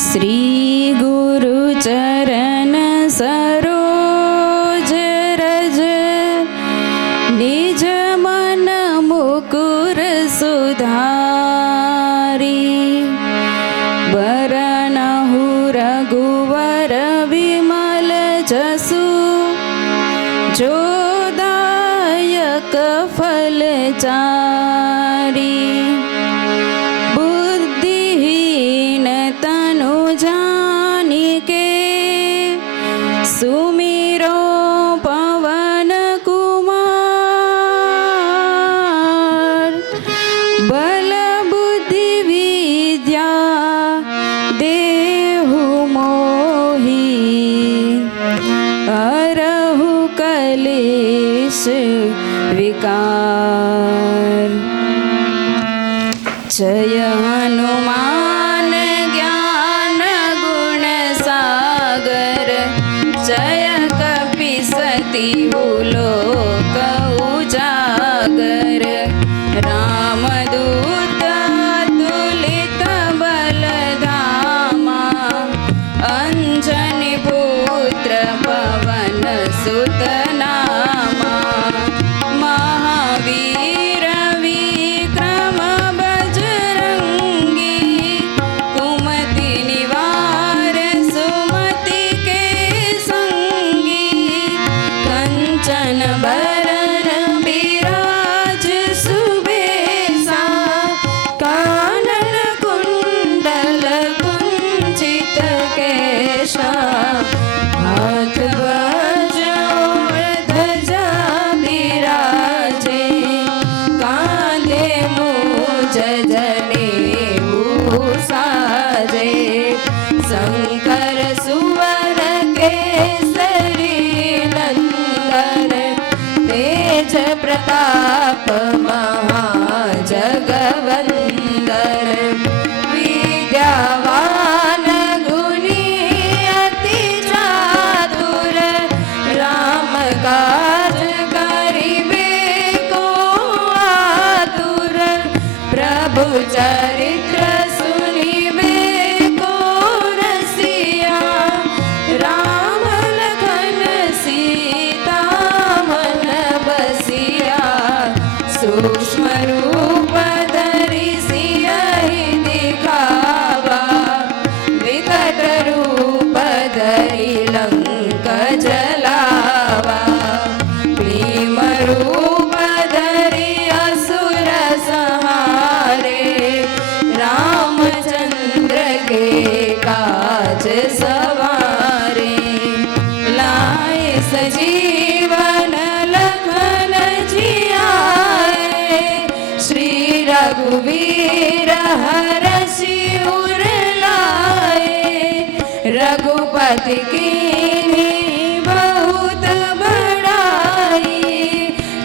श्री गुरु चरण सरोज रज निज मन मुकुर सुधारी बरनहु रघुवर विमल जसु जोदायक फल चारी बुद्धिहीन तनु जानिके सुमिरो पवन कुमार बल बुद्धि विद्या देहु मोहि अरहु कलेश विकार। जय हनुमान ज्ञान गुण सागर जय कपीसति लोक उजागर रामदूत अतुलित बल धामा अंजनी पुत्र पवन सुत नामा महावीर विक्रम बजरंगी कुमति निवार सुमति के संगी कंचन बरन बिराज सुबेसा कानन कुंडल कुंचित केशा हाथ बजोर ध्वजा बिराजे कांधे मूज जनेऊ साजे शंकर सुवन केसरी नंदन तेज प्रताप महाजगवंदन विद्यावान गुणी अति चातुर राम काज करिबे को आतुर प्रभु चरित्र सुनिबे को रसिया राम लखन सीता मन बसिया सूक्ष्म रूप धरि सियहि दिखावा विकट रूप धरि लंक जलावा भीम रूप धरि असुर संहारे रामचंद्र के काज सवारे लाए सजीवन लखन जियाए श्री रघुवीर हरषि उर लाए रघुपति कीन्ही बहुत बड़ाई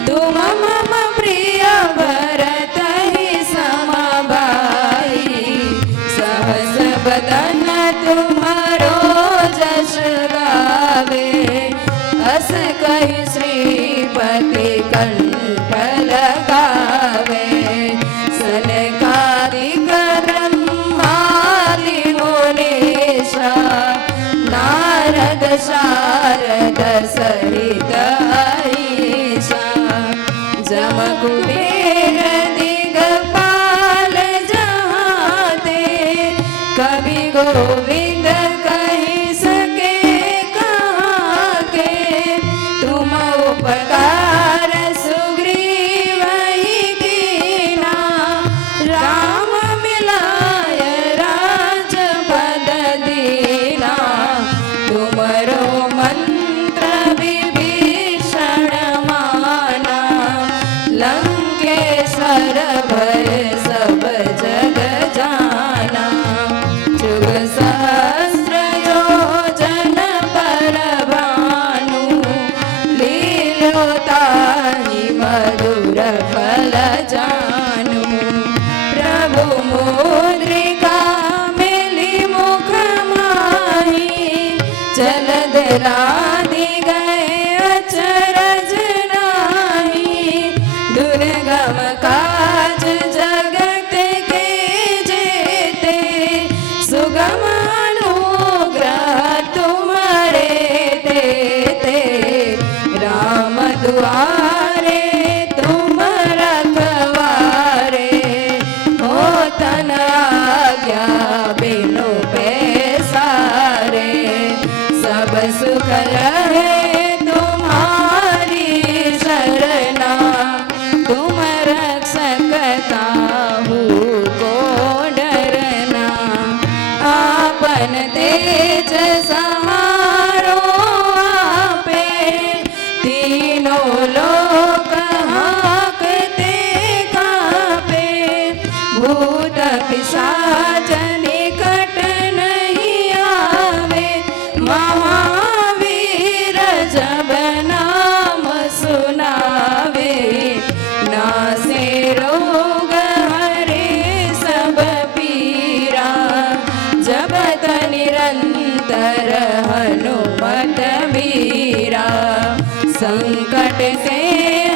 तुम मम प्रिय भरत ही सम भाई सहस बदन तुम्हारो जस गावे अस कहि श्रीपति कंठ लगावे सनकादिक ब्रह्मादि मुनीसा नारद शारद सहित अहिसा जम कुबेर दिगपाल जहाते कवि गोविंद कहि सके कहाँ के तुम उपकार सुग्रीव ही कीना राम मिलाय राजपद दीना तुमरो मंत्र विभीषण माना लंकेश्वर भय सब जग जाना जुग सा तन आज्ञा बिनु पैसारे, सब सुख रहे तुम्हारी शरणा, तुम रक्षक ताहू को डरना। आपन तेज सहारो आपे, तीनों लोक हांकते कांपे, भूत पिशाच निकट नहीं आवे, महावीर जब नाम सुनावे, नासे रोग हरे सब पीरा, जपत निरंतर हनुमत वीरा। संकट से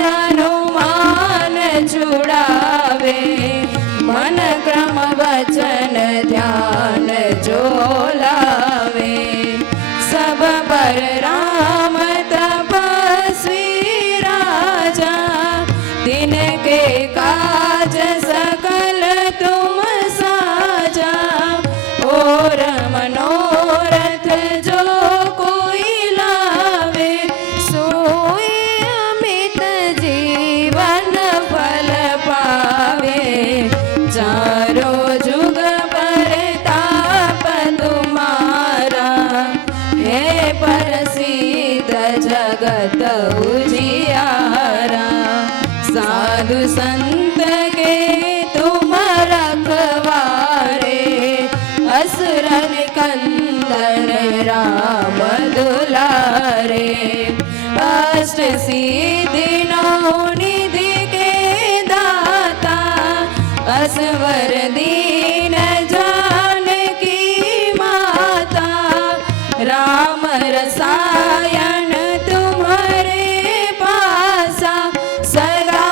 हनुमान छुड़ावे, मन क्रम वचन ध्यान जो लावे, सब पर राम तपस्वी राजा, तिनके काज सकल तुम साजा। और मनोरथ जो कोई लावे, सोई अमित जीवन फल पावे, चारों जुग परताप तुम्हारा, हे प्रसिद्ध जगत उजियारा। साधु संत के तुम रखवारे, असुर निकंदन राम दुलारे, अष्ट सिद्धि नौ निधि के दाता, असवर दीन जानकी माता, राम रसायन तुम्हारे पासा, सदा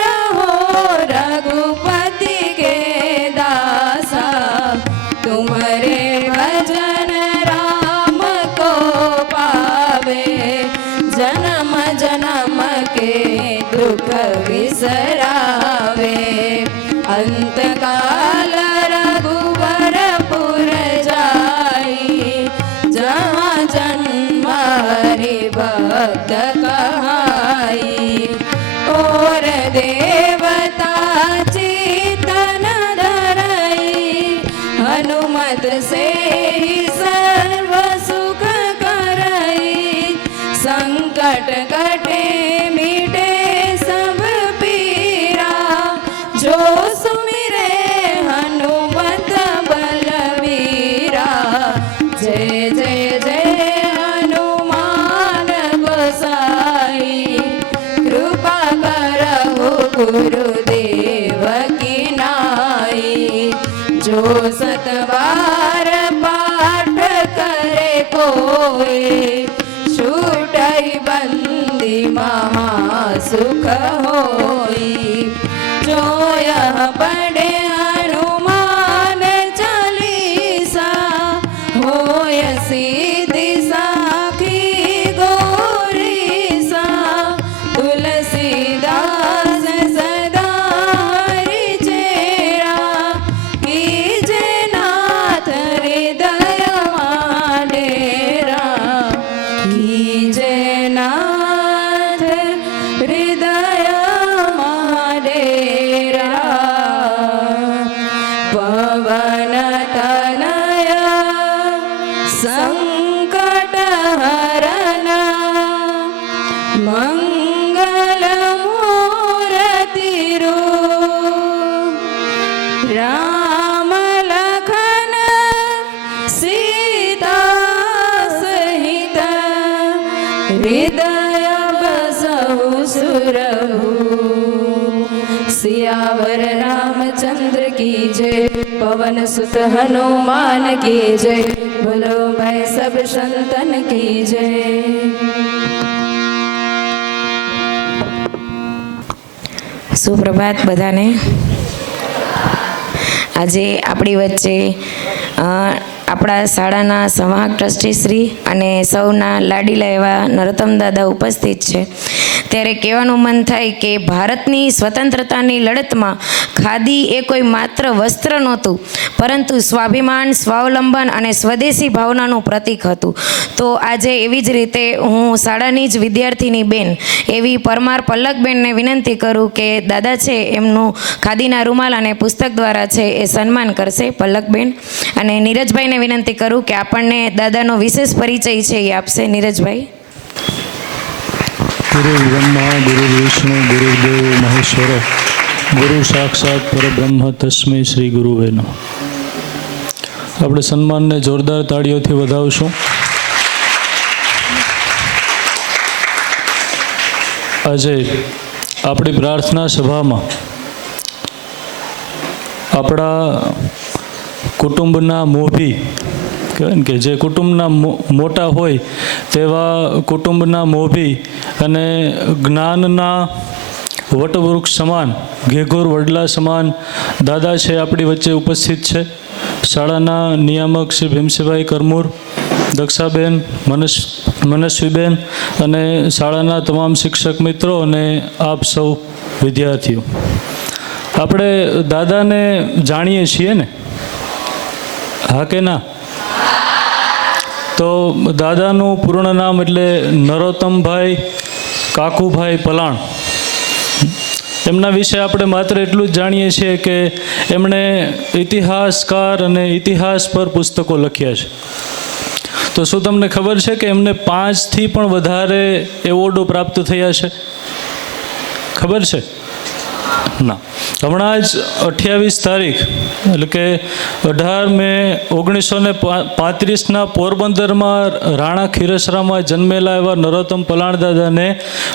रहो रघुपति के दासा। तुम्हारे भजन राम को पावे, जन्म जन्म के दुख विसरावे, अंत काल रघुवरपुर जाई, जहाँ जन्म हरि भक्त कहाई। और देवता चितन धरई, हनुमत से ही सर्व सुख करई, संकट कटे मिटे सब पीरा, जो सुमिरे हनुमत बलवीरा। जय जय जय हनुमान गोसाई, कृपा करहु गुरुदेव की नाई, जो सतबार पाठ करे कोई, छूटई बंदी महासुख होई। जो यह पढ़े हनुमान चालीसा, होय सिद्धि साखी गौरीसा। तुलसीदास सदा हरि चेरा, कीजे नाथ हृदय डेरा, कीजे नाथ हृदय डेरा। पवन तनया संकट हरन, मंगल मूर्ति रूप, राम लखन सीता सहित, हृदय बसहु सुरहु। सियावर रामचंद्र की जय, पवन सुत हनुमान की जय, बोलो भाई सब संतन की जय। સુપ્રભાત બધાને। આજે આપણી વચ્ચે આપણા શાળાના સંવાહક ટ્રસ્ટી શ્રી અને સૌના લાડીલા એવા નરોત્તમ દાદા ઉપસ્થિત છે, ત્યારે કહેવાનું મન થાય કે ભારતની સ્વતંત્રતાની લડતમાં ખાદી એ કોઈ માત્ર વસ્ત્ર નહોતું, પરંતુ સ્વાભિમાન, સ્વાવલંબન અને સ્વદેશી ભાવનાનું પ્રતીક હતું. તો આજે એવી જ રીતે હું શાળાની જ વિદ્યાર્થીની બેન એવી પરમાર પલકબેનને વિનંતી કરું કે દાદા છે એમનું ખાદીના રૂમાલ અને પુસ્તક દ્વારા છે એ સન્માન કરશે પલકબેન. અને નીરજભાઈને વિનંતી કરું કે આપણને દાદાનો વિશેષ પરિચય છે એ આપશે. નીરજભાઈ. ગુરુ બ્રહ્મા ગુરુ વિષ્ણુ ગુરુદેવ મહેશ્વર ગુરુ સાક્ષાત પરબ્રહ્મ તસ્મૈ શ્રી ગુરુવે નમઃ. આપણે સન્માનને જોરદાર તાળીઓથી વધાવશું. આજે આપણી પ્રાર્થના સભામાં આપણા કુટુંબના મોભી કહેવાય ને કે જે કુટુંબના મોટા હોય તેવા કુટુંબના મોભી અને જ્ઞાનના વટવૃક્ષ સમાન, ઘેઘોર વડલા સમાન દાદા છે આપણી વચ્ચે ઉપસ્થિત છે. શાળાના નિયામક શ્રી ભીમસિંહભાઈ કરમૂર, દક્ષાબેન, મનસ્વીબેન અને શાળાના તમામ શિક્ષક મિત્રો અને આપ સૌ વિદ્યાર્થીઓ. આપણે દાદાને જાણીએ છીએ ને? હા કે ના? તો દાદાનું પૂર્ણ નામ એટલે નરોત્તમભાઈ કાકુભાઈ પલાણ. એમના વિશે આપણે માત્ર એટલું જ જાણીએ છીએ કે એમણે ઇતિહાસકાર અને ઇતિહાસ પર પુસ્તકો લખ્યા છે. તો શું તમને ખબર છે કે એમને 5થી પણ વધારે એવોર્ડો પ્રાપ્ત થયા છે? ખબર છે? ના. હમણાં જ 28 તારીખ એટલે કે 18 મે 1935ના પોરબંદરમાં રાણા ખીરસરામાં જન્મેલા એવા નરોત્તમ પલાણ દાદાને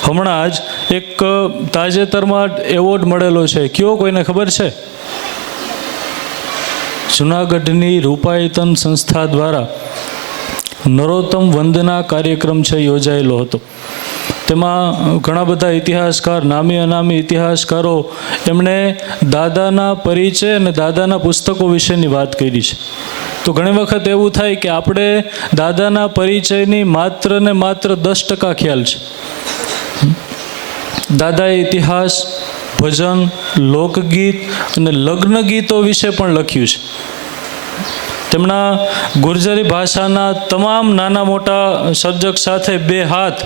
હમણાં જ એક તાજેતરમાં એવોર્ડ મળેલો છે. કયો કોઈને ખબર છે? જૂનાગઢની રૂપાયતન સંસ્થા દ્વારા નરોત્તમ વંદના કાર્યક્રમ છે યોજાયેલો હતો. તેમાં ઘણા બધા ઇતિહાસકાર, નામી અનામી ઇતિહાસકારો એમણે દાદાના પરિચય અને દાદાના પુસ્તકો વિશેની વાત કરી છે. તો ઘણી વખત એવું થાય કે આપણે દાદાના પરિચયની માત્ર ને માત્ર 10% ખ્યાલ છે. દાદાએ ઇતિહાસ, ભજન, લોકગીત અને લગ્ન ગીતો વિશે પણ લખ્યું છે. તેમના ગુર્જરી ભાષાના તમામ નાના મોટા સર્જક સાથે 2 હાથ,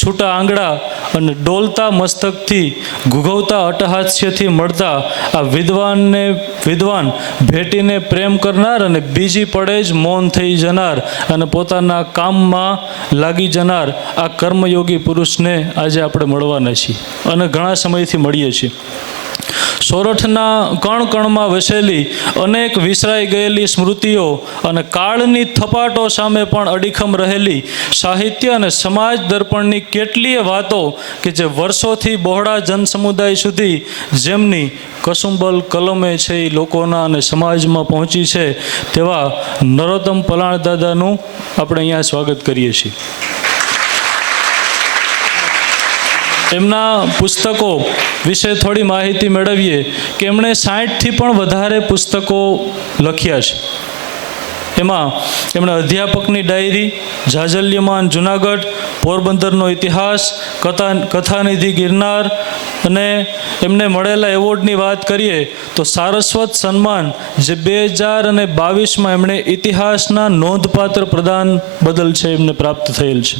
છૂટા આંગળા અને ડોલતા મસ્તકથી ગુગવતા અટહાસ્યથી મળતા આ વિદ્વાન ભેટીને પ્રેમ કરનાર અને બીજી પડે જ મૌન થઈ જનાર અને પોતાના કામમાં લાગી જનાર આ કર્મયોગી પુરુષને આજે આપણે મળવાના છીએ અને ઘણા સમયથી મળીએ છીએ. સોરઠના કણ કણમાં વસેલી અનેક વિસરાઈ ગયેલી સ્મૃતિઓ અને કાળની થપાટો સામે પણ અડીખમ રહેલી સાહિત્ય અને સમાજ દર્પણની કેટલીય વાતો કે જે વર્ષોથી બહોળા જનસમુદાય સુધી જેમની કસુંબલ કલમે છે એ લોકોના અને સમાજમાં પહોંચી છે, તેવા નરોત્તમ પલાણ દાદાનું આપણે અહીંયા સ્વાગત કરીએ છીએ. એમના પુસ્તકો વિશે થોડી માહિતી મેળવીએ કે એમણે 60થી પણ વધારે પુસ્તકો લખ્યા છે. એમાં એમણે અધ્યાપકની ડાયરી, જાજલ્યમાન જુનાગઢ, પોરબંદરનો ઇતિહાસ, કથાનિધિ ગિરનાર અને એમને મળેલા એવોર્ડની વાત કરીએ તો સારસ્વત સન્માન જે 2022માં એમણે ઇતિહાસના નોંધપાત્ર પ્રદાન બદલ છે એમને પ્રાપ્ત થયેલ છે.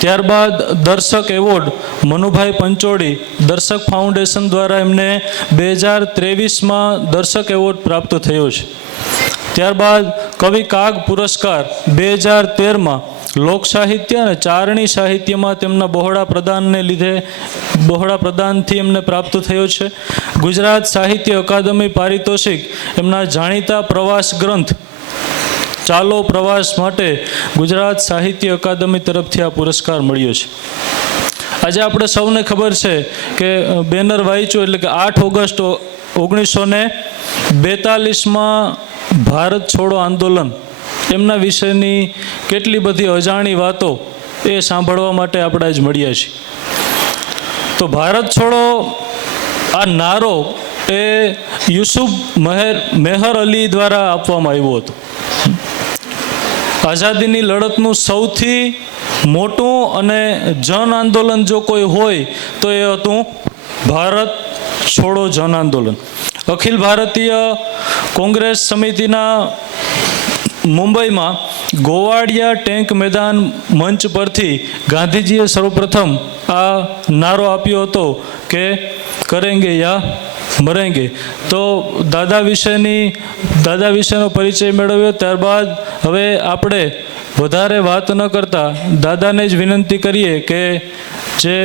ત્યારબાદ દર્શક એવોર્ડ મનુભાઈ પંચોળી દર્શક ફાઉન્ડેશન દ્વારા એમને 2023માં દર્શક એવોર્ડ પ્રાપ્ત થયો છે. ત્યારબાદ કવિ કાગ પુરસ્કાર 2013માં લોક સાહિત્ય અને ચારણી સાહિત્યમાં તેમના બહોળા પ્રદાનથી એમને પ્રાપ્ત થયો છે. ગુજરાત સાહિત્ય અકાદમી પારિતોષિક એમના જાણીતા પ્રવાસ ગ્રંથ ચાલો પ્રવાસ માટે ગુજરાત સાહિત્ય અકાદમી તરફથી આ પુરસ્કાર મળ્યો છે. આજે આપણે સૌને ખબર છે કે બેનર વાંચ્યું એટલે કે 8 ઓગસ્ટ 1942માં ભારત છોડો આંદોલન એમના વિશેની કેટલી બધી અજાણી વાતો એ સાંભળવા માટે આપણે આજ મળ્યા છીએ. તો ભારત છોડો આ નારો એ યુસુફ મેહર અલી દ્વારા આપવામાં આવ્યું હતું. આઝાદીની લડતનું સૌથી મોટું અને જન આંદોલન જો કોઈ હોય તો એ હતું ભારત છોડો જન આંદોલન. અખિલ ભારતીય કોંગ્રેસ સમિતિના મુંબઈમાં ગોવાડિયા ટેન્ક મેદાન મંચ પરથી ગાંધીજીએ સર્વપ્રથમ આ નારો આપ્યો હતો કે કરેંગે યા મરેંગે. તો દાદા વિશેનો પરિચય મેળવ્યો. ત્યારબાદ હવે આપણે વધારે વાત ન કરતા દાદાને જ વિનંતી કરીએ કે જે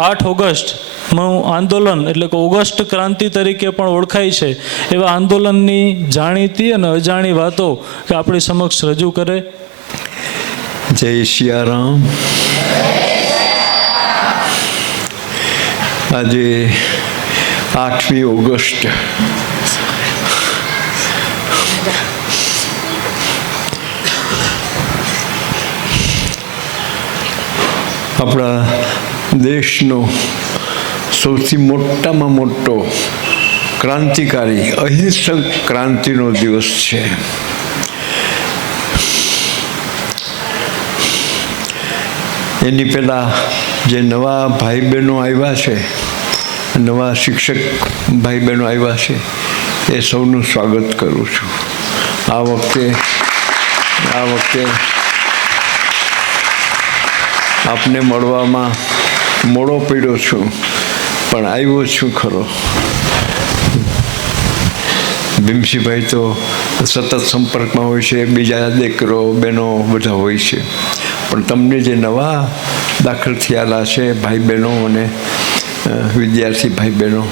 8 ઓગસ્ટનું આંદોલન એટલે કે ઓગસ્ટ ક્રાંતિ તરીકે પણ ઓળખાય છે એવા આંદોલનની જાણીતી અને અજાણી વાતો કે આપણી સમક્ષ રજૂ કરે. જય સિયારામ. આજે 8મી ઓગસ્ટ આપણા દેશનો સૌથી મોટામાં મોટો ક્રાંતિકારી અહિંસક ક્રાંતિનો દિવસ છે. એની પહેલાં જે નવા ભાઈ બહેનો આવ્યા છે, નવા શિક્ષક ભાઈ બહેનો આવ્યા છે, એ સૌનું સ્વાગત કરું છું. આ વખતે આપને મળવામાં મોડો પડ્યો છું, પણ આવ્યો છું ખરો. ભીમસિંહભાઈ તો સતત સંપર્કમાં હોય છે, બીજા દીકરો બહેનો બધા હોય છે, પણ તમને જે નવા દાખલ થયેલા છે ભાઈ બહેનો અને વિદ્યાર્થી ભાઈ બહેનો,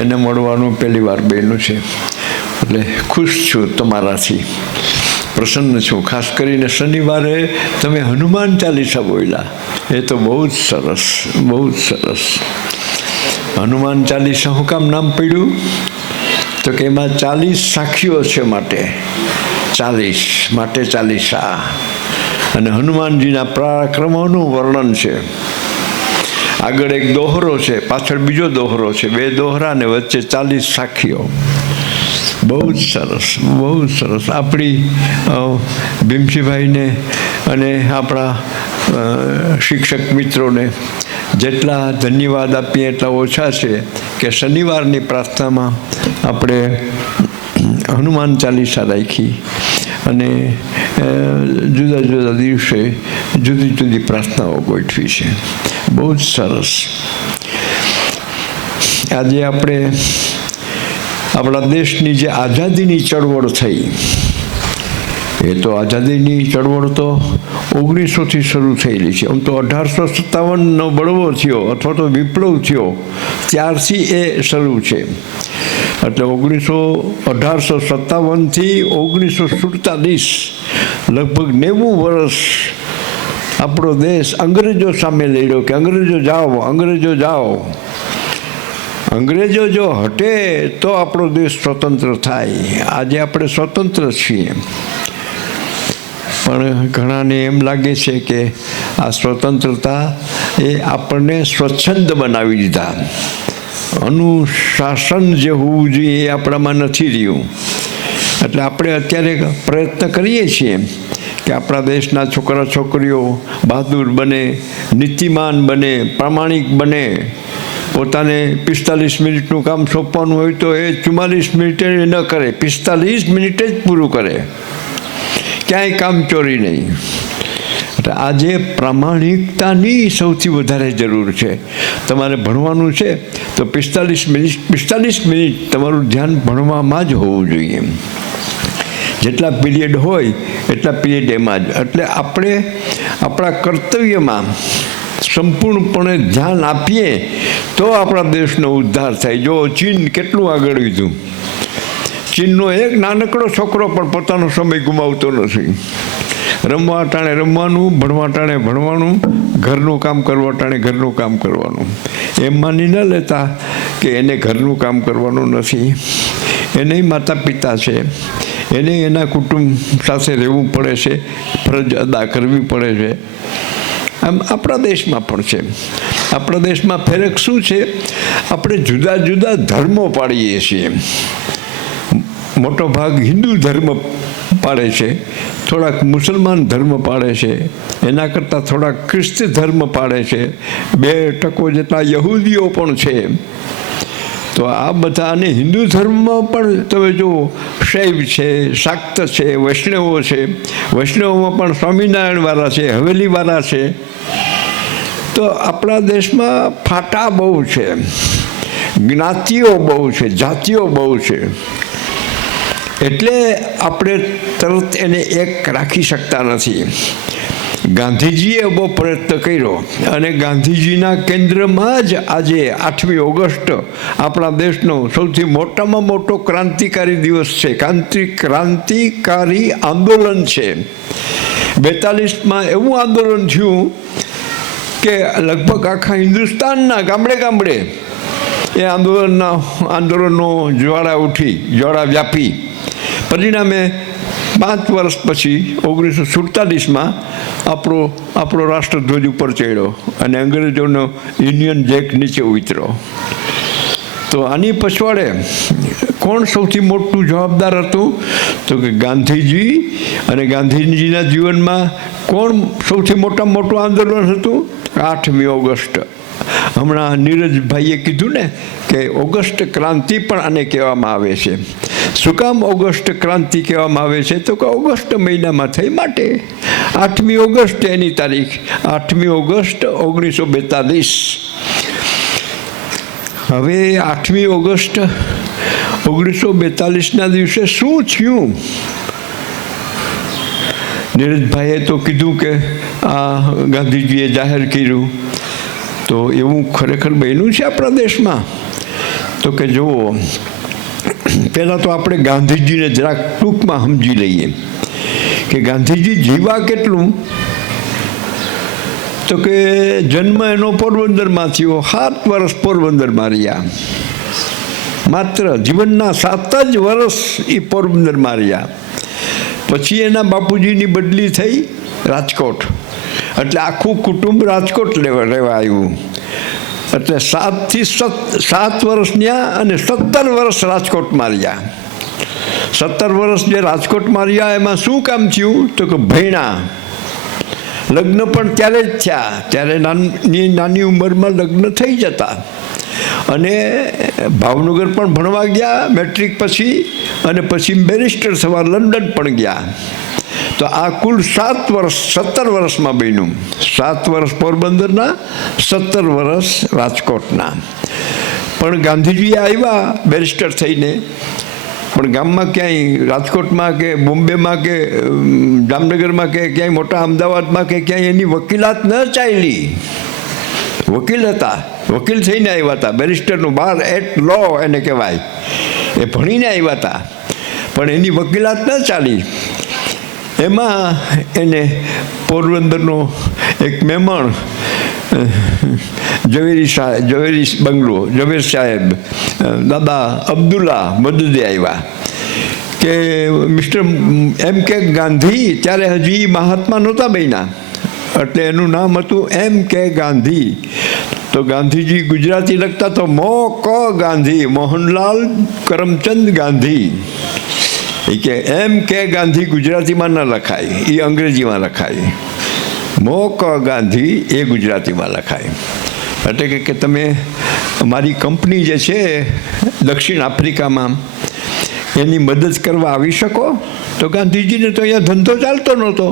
એને મળવાનું પહેલી વાર બન્યું છે. એટલે ખુશ છું, તમારાથી પ્રસન્ન છું. ખાસ કરીને શનિવારે તમે હનુમાન ચાલીસા બોલ્યા, એ તો બહુ જ સરસ, બહુ જ સરસ. હનુમાન ચાલીસા શું કામ નામ પડ્યું? તો કે એમાં 40 સાખીઓ છે, માટે 40 માટે ચાલીસા. અને હનુમાનજીના પરાક્રમોનું વર્ણન છે. આગળ એક દોહરો છે, પાછળ બીજો દોહરો છે, 2 દોહરા અને વચ્ચે 40 સાખીઓ. બહુ જ સરસ, બહુ જ સરસ. આપણી ભીમસિંહભાઈને અને આપણા શિક્ષક મિત્રોને જેટલા ધન્યવાદ આપીએ એટલા ઓછા છે કે શનિવારની પ્રાર્થનામાં આપણે હનુમાન ચાલીસા રાખી અને જુદા જુદા દિવસે જુદી જુદી પ્રાર્થનાઓ ગોઠવી છે. બહુ જ સરસ. આજે આપણે આપણા દેશની જે આઝાદીની ચળવળ થઈ, એ તો આઝાદીની ચળવળ તો 1900થી શરૂ થયેલી છે. આમ તો 1857નો બળવો થયો અથવા તો વિપ્લવ થયો ત્યારથી એ શરૂ છે. એટલે 1857થી 1947 લગભગ 90 વર્ષ આપણો દેશ અંગ્રેજો સામે લડ્યો કે અંગ્રેજો જાઓ, અંગ્રેજો જાઓ. અંગ્રેજો જો હટે તો આપણો દેશ સ્વતંત્ર થાય. આજે આપણે સ્વતંત્ર છીએ, પણ ઘણાને એમ લાગે છે કે આ સ્વતંત્રતા એ આપણને સ્વચ્છંદ બનાવી દીધા. અનુશાસન જે હોવું જોઈએ એ આપણામાં નથી રહ્યું. એટલે આપણે અત્યારે પ્રયત્ન કરીએ છીએ કે આપણા દેશના છોકરા છોકરીઓ બહાદુર બને, નીતિમાન બને, પ્રામાણિક બને. પોતાને 45 મિનિટનું કામ સોંપવાનું હોય તો એ 44 મિનિટે ન કરે, 45 મિનિટે જ પૂરું કરે, ક્યાંય કામ ચોરી નહીં. એટલે આજે પ્રામાણિકતાની સૌથી વધારે જરૂર છે. તમારે ભણવાનું છે તો 45 મિનિટ તમારું ધ્યાન ભણવામાં જ હોવું જોઈએ. જેટલા પીરિયડ હોય એટલા પીરિયડ એમાં જ. એટલે આપણે આપણા કર્તવ્યમાં સંપૂર્ણપણે ધ્યાન આપીએ તો આપણા દેશનો ઉદ્ધાર થાય. જો ચીન કેટલું આગળ વધ્યું. ચીનનો એક નાનકડો છોકરો પણ પોતાનો સમય ગુમાવતો નથી. રમવા ટાણે રમવાનું, ભણવા ટાણે ભણવાનું, ઘરનું કામ કરવા ટાણે ઘરનું કામ કરવાનું. એમ માની ન લેતા કે એને ઘરનું કામ કરવાનું નથી. એને માતા પિતા છે, એને એના કુટુંબ સાથે રહેવું પડે છે, ફરજ અદા કરવી પડે છે. આમ આપણા દેશમાં પણ છે. આપણા દેશમાં ફરક શું છે? આપણે જુદા જુદા ધર્મો પાડીએ છીએ. મોટો ભાગ હિન્દુ ધર્મ પાડે છે, થોડાક મુસલમાન ધર્મ પાડે છે, એના કરતાં થોડાક ખ્રિસ્તી ધર્મ પાડે છે, 2% જેટલા યહૂદીઓ પણ છે. તો આ બધા, અને હિન્દુ ધર્મમાં પણ તમે જુઓ, શૈવ છે, શાક્ત છે, વૈષ્ણવો છે. વૈષ્ણવોમાં પણ સ્વામિનારાયણવાળા છે, હવેલીવાળા છે. તો આપણા દેશમાં ફાટા બહુ છે, જ્ઞાતિઓ બહુ છે, જાતિઓ બહુ છે. એટલે આપણે તરત એને એક રાખી શકતા નથી. ગાંધીજીએ બહુ પ્રયત્ન કર્યો, અને ગાંધીજીના કેન્દ્રમાં જ આજે 8મી ઓગસ્ટ આપણા દેશનો સૌથી મોટામાં મોટો ક્રાંતિકારી દિવસ છે. ક્રાંતિકારી આંદોલન છે. 42માં એવું આંદોલન થયું કે લગભગ આખા હિન્દુસ્તાનના ગામડે ગામડે એ આંદોલનો જ્વાળા ઉઠી, જ્વાળા વ્યાપી. પરિણામે 5 વર્ષ પછી 1947માં આપણો રાષ્ટ્રધ્વજ ઉપર ચડ્યો અને અંગ્રેજોનો યુનિયન જેક નીચે ઉતર્યો. તો આની પછવાડે કોણ સૌથી મોટું જવાબદાર હતું? તો કે ગાંધીજી. અને ગાંધીજીના જીવનમાં કોણ સૌથી મોટામાં મોટું આંદોલન હતું? 8મી ઓગસ્ટ. હમણાં નીરજભાઈએ કીધું ને કે ઓગસ્ટ ક્રાંતિ પણ આને કહેવામાં આવે છે. શું કામ ઓગસ્ટ ક્રાંતિ કહેવામાં આવે છે? તો કે ઓગસ્ટ મહિનામાં થઈ માટે 8મી ઓગસ્ટ એની તારીખ, 8મી ઓગસ્ટ 1942. હવે 8મી ઓગસ્ટ 1942ના દિવસે શું થયું? નીરજભાઈએ તો કીધું કે આ ગાંધીજીએ જાહેર કર્યું. તો એવું ખરેખર બન્યું છે આપણા દેશમાં? તો કે જુઓ, પહેલાં તો આપણે ગાંધીજીને જરાક ટૂંકમાં સમજી લઈએ કે ગાંધીજી જીવા કેટલું. તો કે જન્મ એનો પોરબંદરમાં થયો, 7 વર્ષ પોરબંદરમાં રહ્યા. માત્ર જીવનના 7 જ વર્ષ એ પોરબંદરમાં રહ્યા. પછી એના બાપુજીની બદલી થઈ રાજકોટ. એટલે આખું કુટુંબ રાજકોટ રહેવા આવ્યું. એટલે 7 વર્ષ ત્યાં અને 17 વર્ષ રાજકોટમાં રહ્યા. 17 વર્ષ જે રાજકોટમાં રહ્યા એમાં શું કામ થયું? તો કે ભણ્યા. લગ્ન પણ ત્યારે જ થયા. ત્યારે નાની ઉંમરમાં લગ્ન થઈ જતા. અને ભાવનગર પણ ભણવા ગયા મેટ્રિક પછી, અને પછી બેરિસ્ટર થવા લંડન પણ ગયા. તો આ કુલ 7 વર્ષ 17 વર્ષમાં બન્યું. 7 વર્ષ પોરબંદરના, 17 વર્ષ રાજકોટના. પણ ગાંધીજી આવ્યા બેરિસ્ટર થઈને, પણ ગામમાં ક્યાંય રાજકોટમાં કે બોમ્બેમાં કે જામનગરમાં કે ક્યાંય મોટા અમદાવાદમાં કે ક્યાંય એની વકીલાત ન ચાલી. વકીલ હતા, વકીલ થઈને આવ્યા હતા. બેરિસ્ટરનું બાર એટ લો એને કહેવાય, એ ભણીને આવ્યા હતા. પણ એની વકીલાત ન ચાલી. એમાં એને પોરબંદરનો એક મહેમાન ઝવેરી બંગલો, ઝવેર સાહેબ, દાદા અબ્દુલ્લા મદદે આવ્યા કે મિસ્ટર M.K. ગાંધી. ત્યારે હજી મહાત્મા નહોતા બન્યા, એટલે એનું નામ હતું M.K. ગાંધી. તો ગાંધીજી ગુજરાતી લખતા તો M.K. ગાંધી, મોહનલાલ કરમચંદ ગાંધી. એ કે M.K. ગાંધી ગુજરાતીમાં ન લખાય, એ અંગ્રેજીમાં લખાય. M.K. ગાંધી એ ગુજરાતીમાં લખાય. એટલે કે તમે મારી કંપની જે છે દક્ષિણ આફ્રિકામાં, એની મદદ કરવા આવી શકો? તો ગાંધીજીને તો અહીંયા ધંધો ચાલતો નહોતો.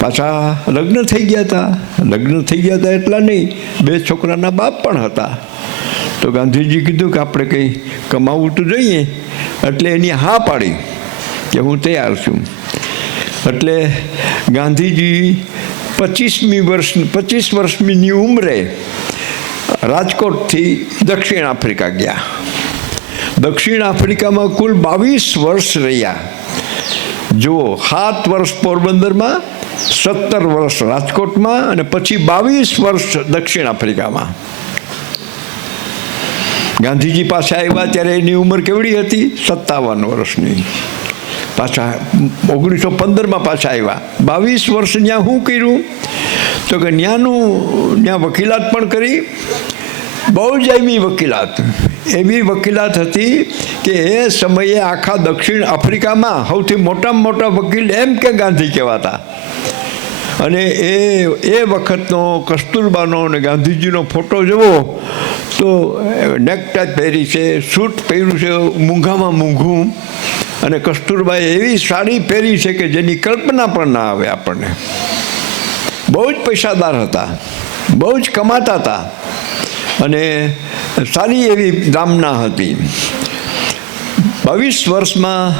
પાછા લગ્ન થઈ ગયા હતા. લગ્ન થઈ ગયા હતા એટલા નહીં, 2 છોકરાના બાપ પણ હતા. તો ગાંધીજી કીધું કે આપણે કંઈ કમાવું તો જોઈએ. એટલે એની હા પાડી કે હું તૈયાર છું. એટલે ગાંધીજી 25 વર્ષની ઉંમરે રાજકોટથી દક્ષિણ આફ્રિકા ગયા. દક્ષિણ આફ્રિકામાં કુલ 22 વર્ષ રહ્યા. જુઓ, 7 વર્ષ પોરબંદરમાં, 17 વર્ષ રાજકોટમાં, અને પછી 22 વર્ષ દક્ષિણ આફ્રિકામાં. ગાંધીજી પાસે આવ્યા ત્યારે એની ઉંમર કેવડી હતી? 57 વર્ષની. પાછા 1915માં પાછા આવ્યા. 22 વર્ષ ત્યાં શું કર્યું? તો કે ત્યાં વકીલાત પણ કરી, બહુ જ એવી વકીલાત હતી કે એ સમયે આખા દક્ષિણ આફ્રિકામાં સૌથી મોટામાં મોટા વકીલ એમ કે ગાંધી કહેવાતા. અને એ વખતનો કસ્તુરબાનો અને ગાંધીજીનો ફોટો જુઓ તો નેકટાઈ પહેરી છે, સૂટ પહેર્યું છે મૂંઘામાં મૂંઘું, અને કસ્તુરબાએ એવી સાડી પહેરી છે કે જેની કલ્પના પણ ના આવે આપણને. બહુ જ પૈસાદાર હતા, બહુ જ કમાતા હતા, અને સારી એવી દામના હતી. 22 વર્ષમાં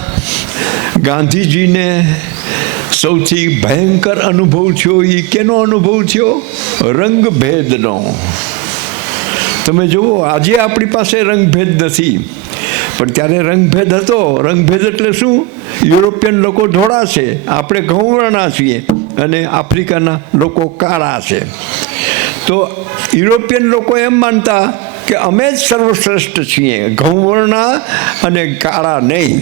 ગાંધીજીને સૌથી ભયંકર અનુભવ થયો એ કેનો અનુભવ થયો? રંગભેદનો. તમે જુઓ, આજે આપણી પાસે રંગભેદ નથી, પણ ત્યારે રંગભેદ હતો. રંગભેદ એટલે શું? યુરોપિયન લોકો ધોળા છે, આપણે ઘઉંવર્ણા છીએ, અને આફ્રિકાના લોકો કાળા છે. તો યુરોપિયન લોકો એમ માનતા કે અમે જ સર્વશ્રેષ્ઠ છીએ, ઘઉંવર્ણા અને કાળા નહીં.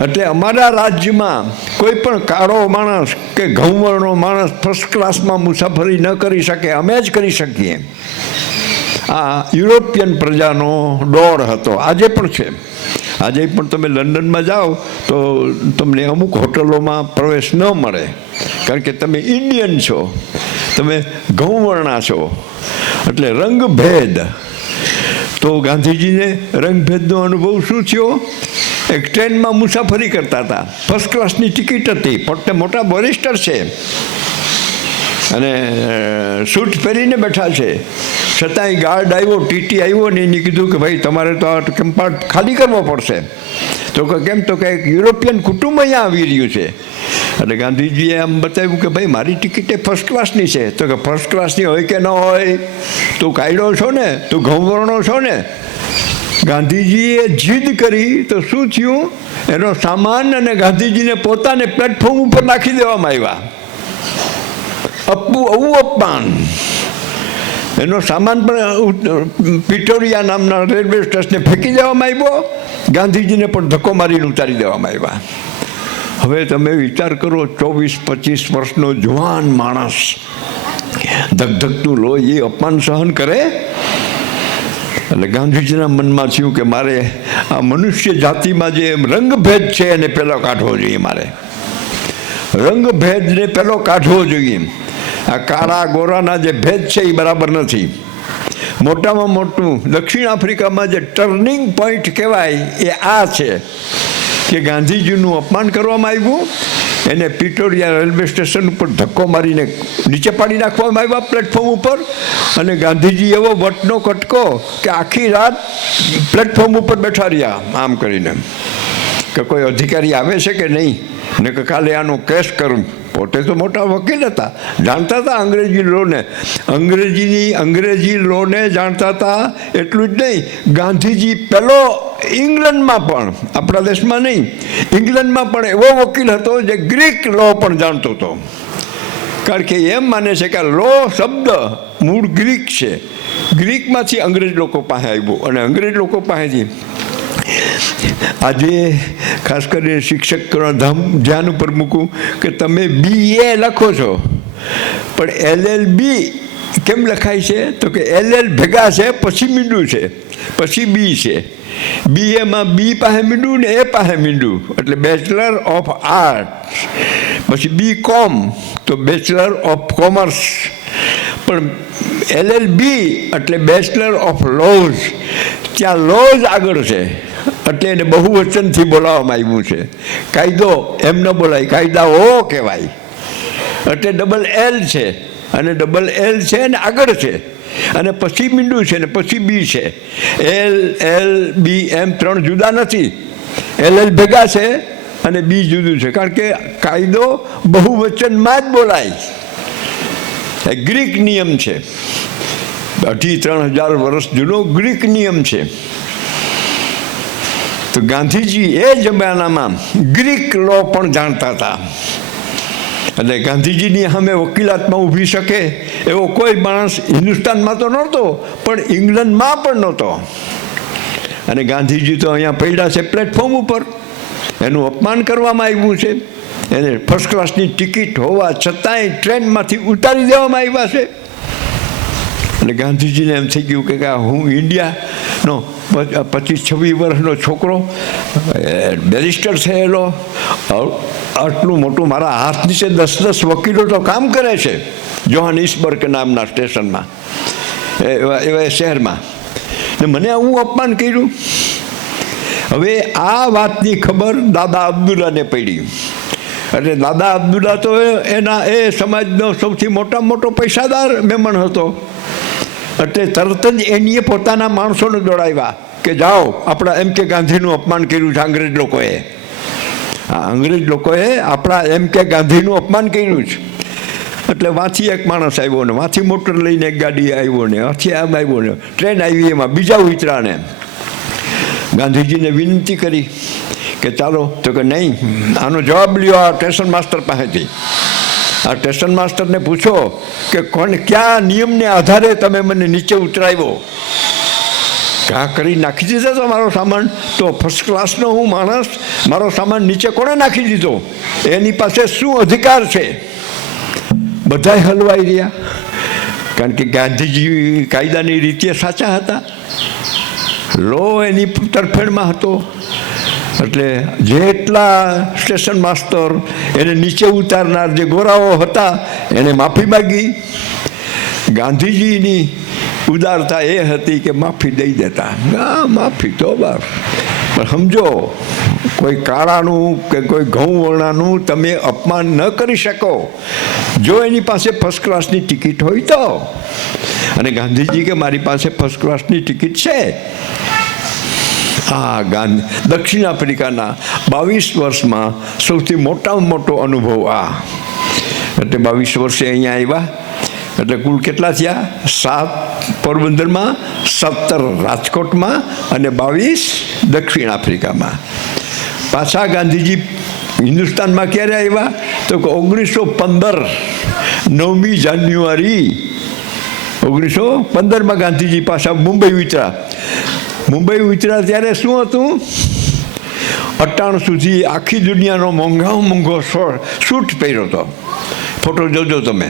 એટલે અમારા રાજ્યમાં કોઈ પણ કાળો માણસ કે ઘઉંવર્ણો માણસ ફર્સ્ટ ક્લાસમાં મુસાફરી ન કરી શકે, અમે જ કરી શકીએ. આ યુરોપિયન પ્રજાનો દોડ હતો. આજે પણ છે. આજે પણ તમે લંડનમાં જાઓ તો તમને અમુક હોટલોમાં પ્રવેશ ન મળે, કારણ કે તમે ઇન્ડિયન છો, તમે ઘઉંવર્ણા છો. એટલે રંગભેદ. તો ગાંધીજીને રંગભેદનો અનુભવ શું થયો? એક ટ્રેનમાં મુસાફરી કરતા હતા, ફર્સ્ટ ક્લાસની ટિકિટ હતી, પોતે મોટા બેરિસ્ટર છે, અને સૂટ પહેરીને બેઠા છે, છતાંય ગાર્ડ આવ્યો, ટીટી આવ્યો ને એને કીધું કે ભાઈ તમારે તો આ કમ્પાર્ટ ખાલી કરવો પડશે. તો કેમ? તો કે એક યુરોપિયન કુટુંબ અહીંયા આવી રહ્યું છે. એટલે ગાંધીજીએ આમ બતાવ્યું કે ભાઈ મારી ટિકિટ એ ફર્સ્ટ ક્લાસની છે. તો કે ફર્સ્ટ ક્લાસની હોય કે ન હોય, તું કાયડો છો ને, તું ઘઉંવર્ણો છો ને. ગાંધીજીએ જીદ કરી તો શું થયું? એનો સામાન અને ગાંધીજીને પોતાને પ્લેટફોર્મ ઉપર નાખી દેવામાં આવ્યા. આવું અપમાન. એનો સામાન પણ પિટોરિયા નામના રેલવે સ્ટેશને ફેંકી દેવામાં આવ્યો, ગાંધીજીને પણ ધક્કો મારીને ઉતારી દેવામાં આવ્યા. હવે તમે વિચાર કરો, 24-25 વર્ષનો જુવાન માણસ, ધગધગતું લોહી, એ અપમાન સહન કરે? એટલે ગાંધીજીના મનમાં થયું કે મારે આ મનુષ્ય જાતિમાં જે રંગભેદ છે એને પહેલો કાઢવો જોઈએ. મારે રંગભેદને પહેલો કાઢવો જોઈએ. આ કાળા ગોરાના જે ભેદ છે એ બરાબર નથી. મોટામાં મોટું દક્ષિણ આફ્રિકામાં જે ટર્નિંગ પોઈન્ટ કહેવાય એ આ છે કે ગાંધીજીનું અપમાન કરવામાં આવ્યું, એને પિટોરિયા રેલવે સ્ટેશન ઉપર ધક્કો મારીને નીચે પાડી નાખવામાં આવ્યા પ્લેટફોર્મ ઉપર, અને ગાંધીજી એવો વટનો કટકો કે આખી રાત પ્લેટફોર્મ ઉપર બેઠા રહ્યા આમ કરીને કે કોઈ અધિકારી આવે છે કે નહીં, ને કે કાલે આનો કેસ કરું. પોતે તો મોટા વકીલ હતા, જાણતા હતા અંગ્રેજી લોને, અંગ્રેજી લોને જાણતા હતા. એટલું જ નહીં, ગાંધીજી પહેલો ઇંગ્લેન્ડમાં પણ, આપણા દેશમાં નહીં, ઇંગ્લેન્ડમાં પણ એવો વકીલ હતો જે ગ્રીક લો પણ જાણતો હતો. કારણ કે એમ માને છે કે લો શબ્દ મૂળ ગ્રીક છે, ગ્રીકમાંથી અંગ્રેજ લોકો પાસે આવ્યું, અને અંગ્રેજ લોકો પાસેથી આજે ખાસ કરીને શિક્ષક ધ્યાન ઉપર મૂકું કે તમે BA લખો છો, પણ LLB કેમ લખાય છે? તો કે LL ભેગા છે, પછી મીંડું છે, પછી B છે. BAમાં B પાસે મીંડું ને A પાસે મીંડું, એટલે બેચલર ઓફ આર્ટ. પછી BCom તો બેચલર ઓફ કોમર્સ, પણ LLB એટલે બેચલર ઓફ લોઝ. ત્યાં લોઝ આગળ છે, એટલે એને બહુવચનથી બોલાવવામાં આવ્યું છે. કાયદો એમ ન બોલાય, કાયદાઓ કહેવાય. એટલે ડબલ L છે, અને ડબલ L છે ને આગળ છે, અને પછી મીંડું છે, ને પછી B છે. LLB એમ 3 જુદા નથી, LL ભેગા છે અને B જુદું છે, કારણ કે કાયદો બહુવચનમાં જ બોલાય. ગ્રીક નિયમ છે, 2,000-3,000 વર્ષ જૂનો ગ્રીક નિયમ છે. તો ગાંધીજી એ જમાનામાં ગ્રીક લો પણ જાણતા હતા. એટલે ગાંધીજીની સામે વકીલાતમાં ઊભી શકે એવો કોઈ માણસ હિન્દુસ્તાનમાં તો નહોતો, પણ ઇંગ્લેન્ડમાં પણ નહોતો. અને ગાંધીજી તો અહીંયા પડ્યા છે પ્લેટફોર્મ ઉપર, એનું અપમાન કરવામાં આવ્યું છે, એને ફર્સ્ટ ક્લાસની ટિકિટ હોવા છતાંય ટ્રેનમાંથી ઉતારી દેવામાં આવ્યા છે. અને ગાંધીજીને એમ થઈ ગયું કે હું ઇન્ડિયાનો 25-26 વર્ષનો છોકરો બેરિસ્ટર થયેલો, આટલું મોટું મારા હાથ નીચે 10 વકીલો તો કામ કરે છે જોહાનિસબર્ગ નામના સ્ટેશનમાં, એવા શહેરમાં, ને મને આવું અપમાન કર્યું. હવે આ વાતની ખબર દાદા અબ્દુલ્લાને પડી. એટલે દાદા અબ્દુલ્લા તો એ સમાજનો સૌથી મોટો પૈસાદાર મહેમાન હતો. એટલે તરત જ એનીએ પોતાના માણસોને દોડાવ્યા કે જાઓ, આપણા એમ કે ગાંધીનું અપમાન કર્યું છે અંગ્રેજ લોકોએ. અંગ્રેજ લોકોએ આપણા એમ કે ગાંધીનું અપમાન કર્યું છે. એટલે વાંથી એક માણસ આવ્યો ને વાંથી મોટર લઈને એક ગાડી આવ્યો ને વાંથી આમ આવ્યો ને ટ્રેન આવી, એમાં બીજા ઉતરાને ગાંધીજીને વિનંતી કરી કે ચાલો. તો કે નહીં, આનો જવાબ લ્યો આ સ્ટેશન માસ્ટર પાસેથી. આ સ્ટેશન માસ્ટરને પૂછો કે કયા નિયમને આધારે તમે મને નીચે ઉતરાવ્યો? ઘા કરી નાખી દીધો તો મારો સામાન, તો ફર્સ્ટ ક્લાસનો હું માણસ, મારો સામાન નીચે કોણે નાખી દીધો? એની પાસે શું અધિકાર છે? બધાય હલવાઈ રહ્યા, કારણ કે ગાંધીજી કાયદાની રીતે સાચા હતા, લો એની તરફેણમાં હતો. એટલે જેટલા સ્ટેશન માસ્ટર એને નીચે ઉતારનાર જે ગોરાઓ હતા એને માફી માગી. ગાંધીજીની ઉદારતા એ હતી કે માફી દઈ દેતા. માફી તો બસ, પણ સમજો, કોઈ કાળાનું કે કોઈ ઘઉં વર્ણાનું તમે અપમાન ન કરી શકો જો એની પાસે ફર્સ્ટ ક્લાસની ટિકિટ હોય તો. અને ગાંધીજી કે મારી પાસે ફર્સ્ટ ક્લાસની ટિકિટ છે. દક્ષિણ આફ્રિકાના 22 વર્ષમાં સૌથી મોટામાં મોટો અનુભવ આ. એટલે 22 વર્ષે અહીંયા આવ્યા, એટલે કુલ કેટલા થયા? 7 પોરબંદરમાં, 17 રાજકોટમાં અને 22 દક્ષિણ આફ્રિકામાં. પાછા ગાંધીજી હિન્દુસ્તાનમાં ક્યારે આવ્યા? તો 1915 9મી જાન્યુઆરી 1915માં ગાંધીજી પાછા મુંબઈ ઉતર્યા. મુંબઈ ઉતર્યા ત્યારે શું હતું? 98 સુધી આખી દુનિયાનો મોંઘો સૂટ પહેર્યો હતો. ફોટો જોજો તમે,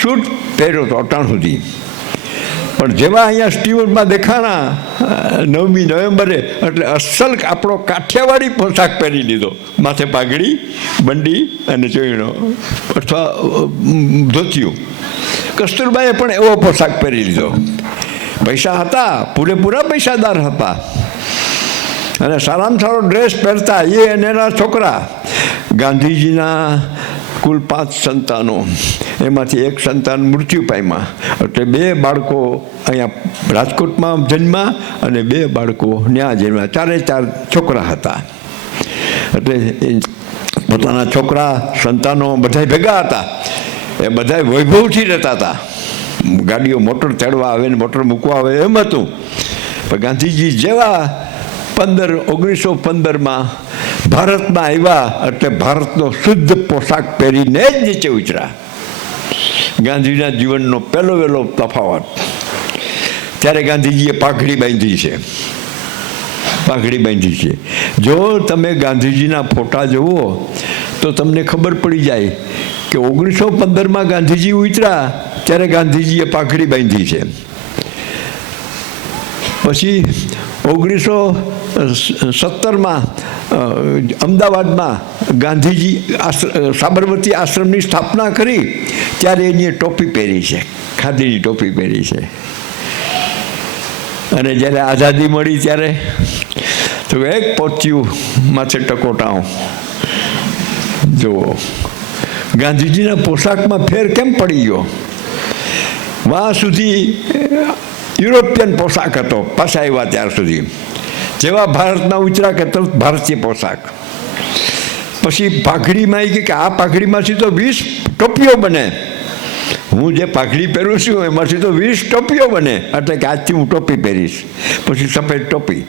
સૂટ પહેર્યો હતો 98 સુધી. પણ જેવા અહીંયા સ્ટીવરમાં દેખાણા 9મી નવેમ્બરે, એટલે અસલ આપણો કાઠિયાવાડી પોશાક પહેરી લીધો. માથે પાઘડી, બંડી અને ચોયણો અથવા ધોતિયું. કસ્તુરબાએ પણ એવો પોશાક પહેરી લીધો. પૈસા હતા, પૂરેપૂરા પૈસાદાર હતા, અને સારામાં સારો ડ્રેસ પહેરતા એ અને એના છોકરા. ગાંધીજીના કુલ 5 સંતાનો, એમાંથી એક સંતાન મૃત્યુ પામ્યા. એટલે 2 બાળકો અહીંયા રાજકોટમાં જન્મ્યા અને 2 બાળકો ત્યાં જન્મ્યા. 4 છોકરા હતા. એટલે પોતાના છોકરા સંતાનો બધા ભેગા હતા. એ બધા વૈભવથી રહેતા હતા. ગાડીઓ મોટર ચડવા આવે ને મોટર મૂકવા આવે એમ હતું. પણ ગાંધીજી જેવા 1915માં ભારતમાં આવ્યા એટલે ભારતનો શુદ્ધ પોશાક પહેરીને જ નીચે ઉતર્યા. ગાંધીના જીવનનો પહેલો તફાવત. ત્યારે ગાંધીજીએ પાઘડી બાંધી છે. પાઘડી બાંધી છે. જો તમે ગાંધીજીના ફોટા જુઓ તો તમને ખબર પડી જાય કે 1915માં ગાંધીજી ઉતર્યા ત્યારે ગાંધીજીએ પાઘડી બાંધી છે. પછી 1917માં અમદાવાદમાં ગાંધીજી સાબરમતી આશ્રમની સ્થાપના કરી ત્યારે એની ટોપી પહેરી છે, ખાદીની ટોપી પહેરી છે. અને જ્યારે આઝાદી મળી ત્યારે તો એક પહોંચ્યું માથે ટકોટાઓ. જુઓ ગાંધીજીના પોશાકમાં ફેર કેમ પડી ગયો? વાં સુધી યુરોપિયન પોશાક હતો, પાછા આવ્યા ત્યાર સુધી. જેવા ભારતના ઉતરા કે તરત ભારતીય પોશાક. પછી પાઘડીમાં આવી કે આ પાઘડીમાંથી તો 20 ટોપીઓ બને. હું જે પાઘડી પહેરું છું એમાંથી તો 20 ટોપીઓ બને, એટલે કે આજથી હું ટોપી પહેરીશ. પછી સફેદ ટોપી.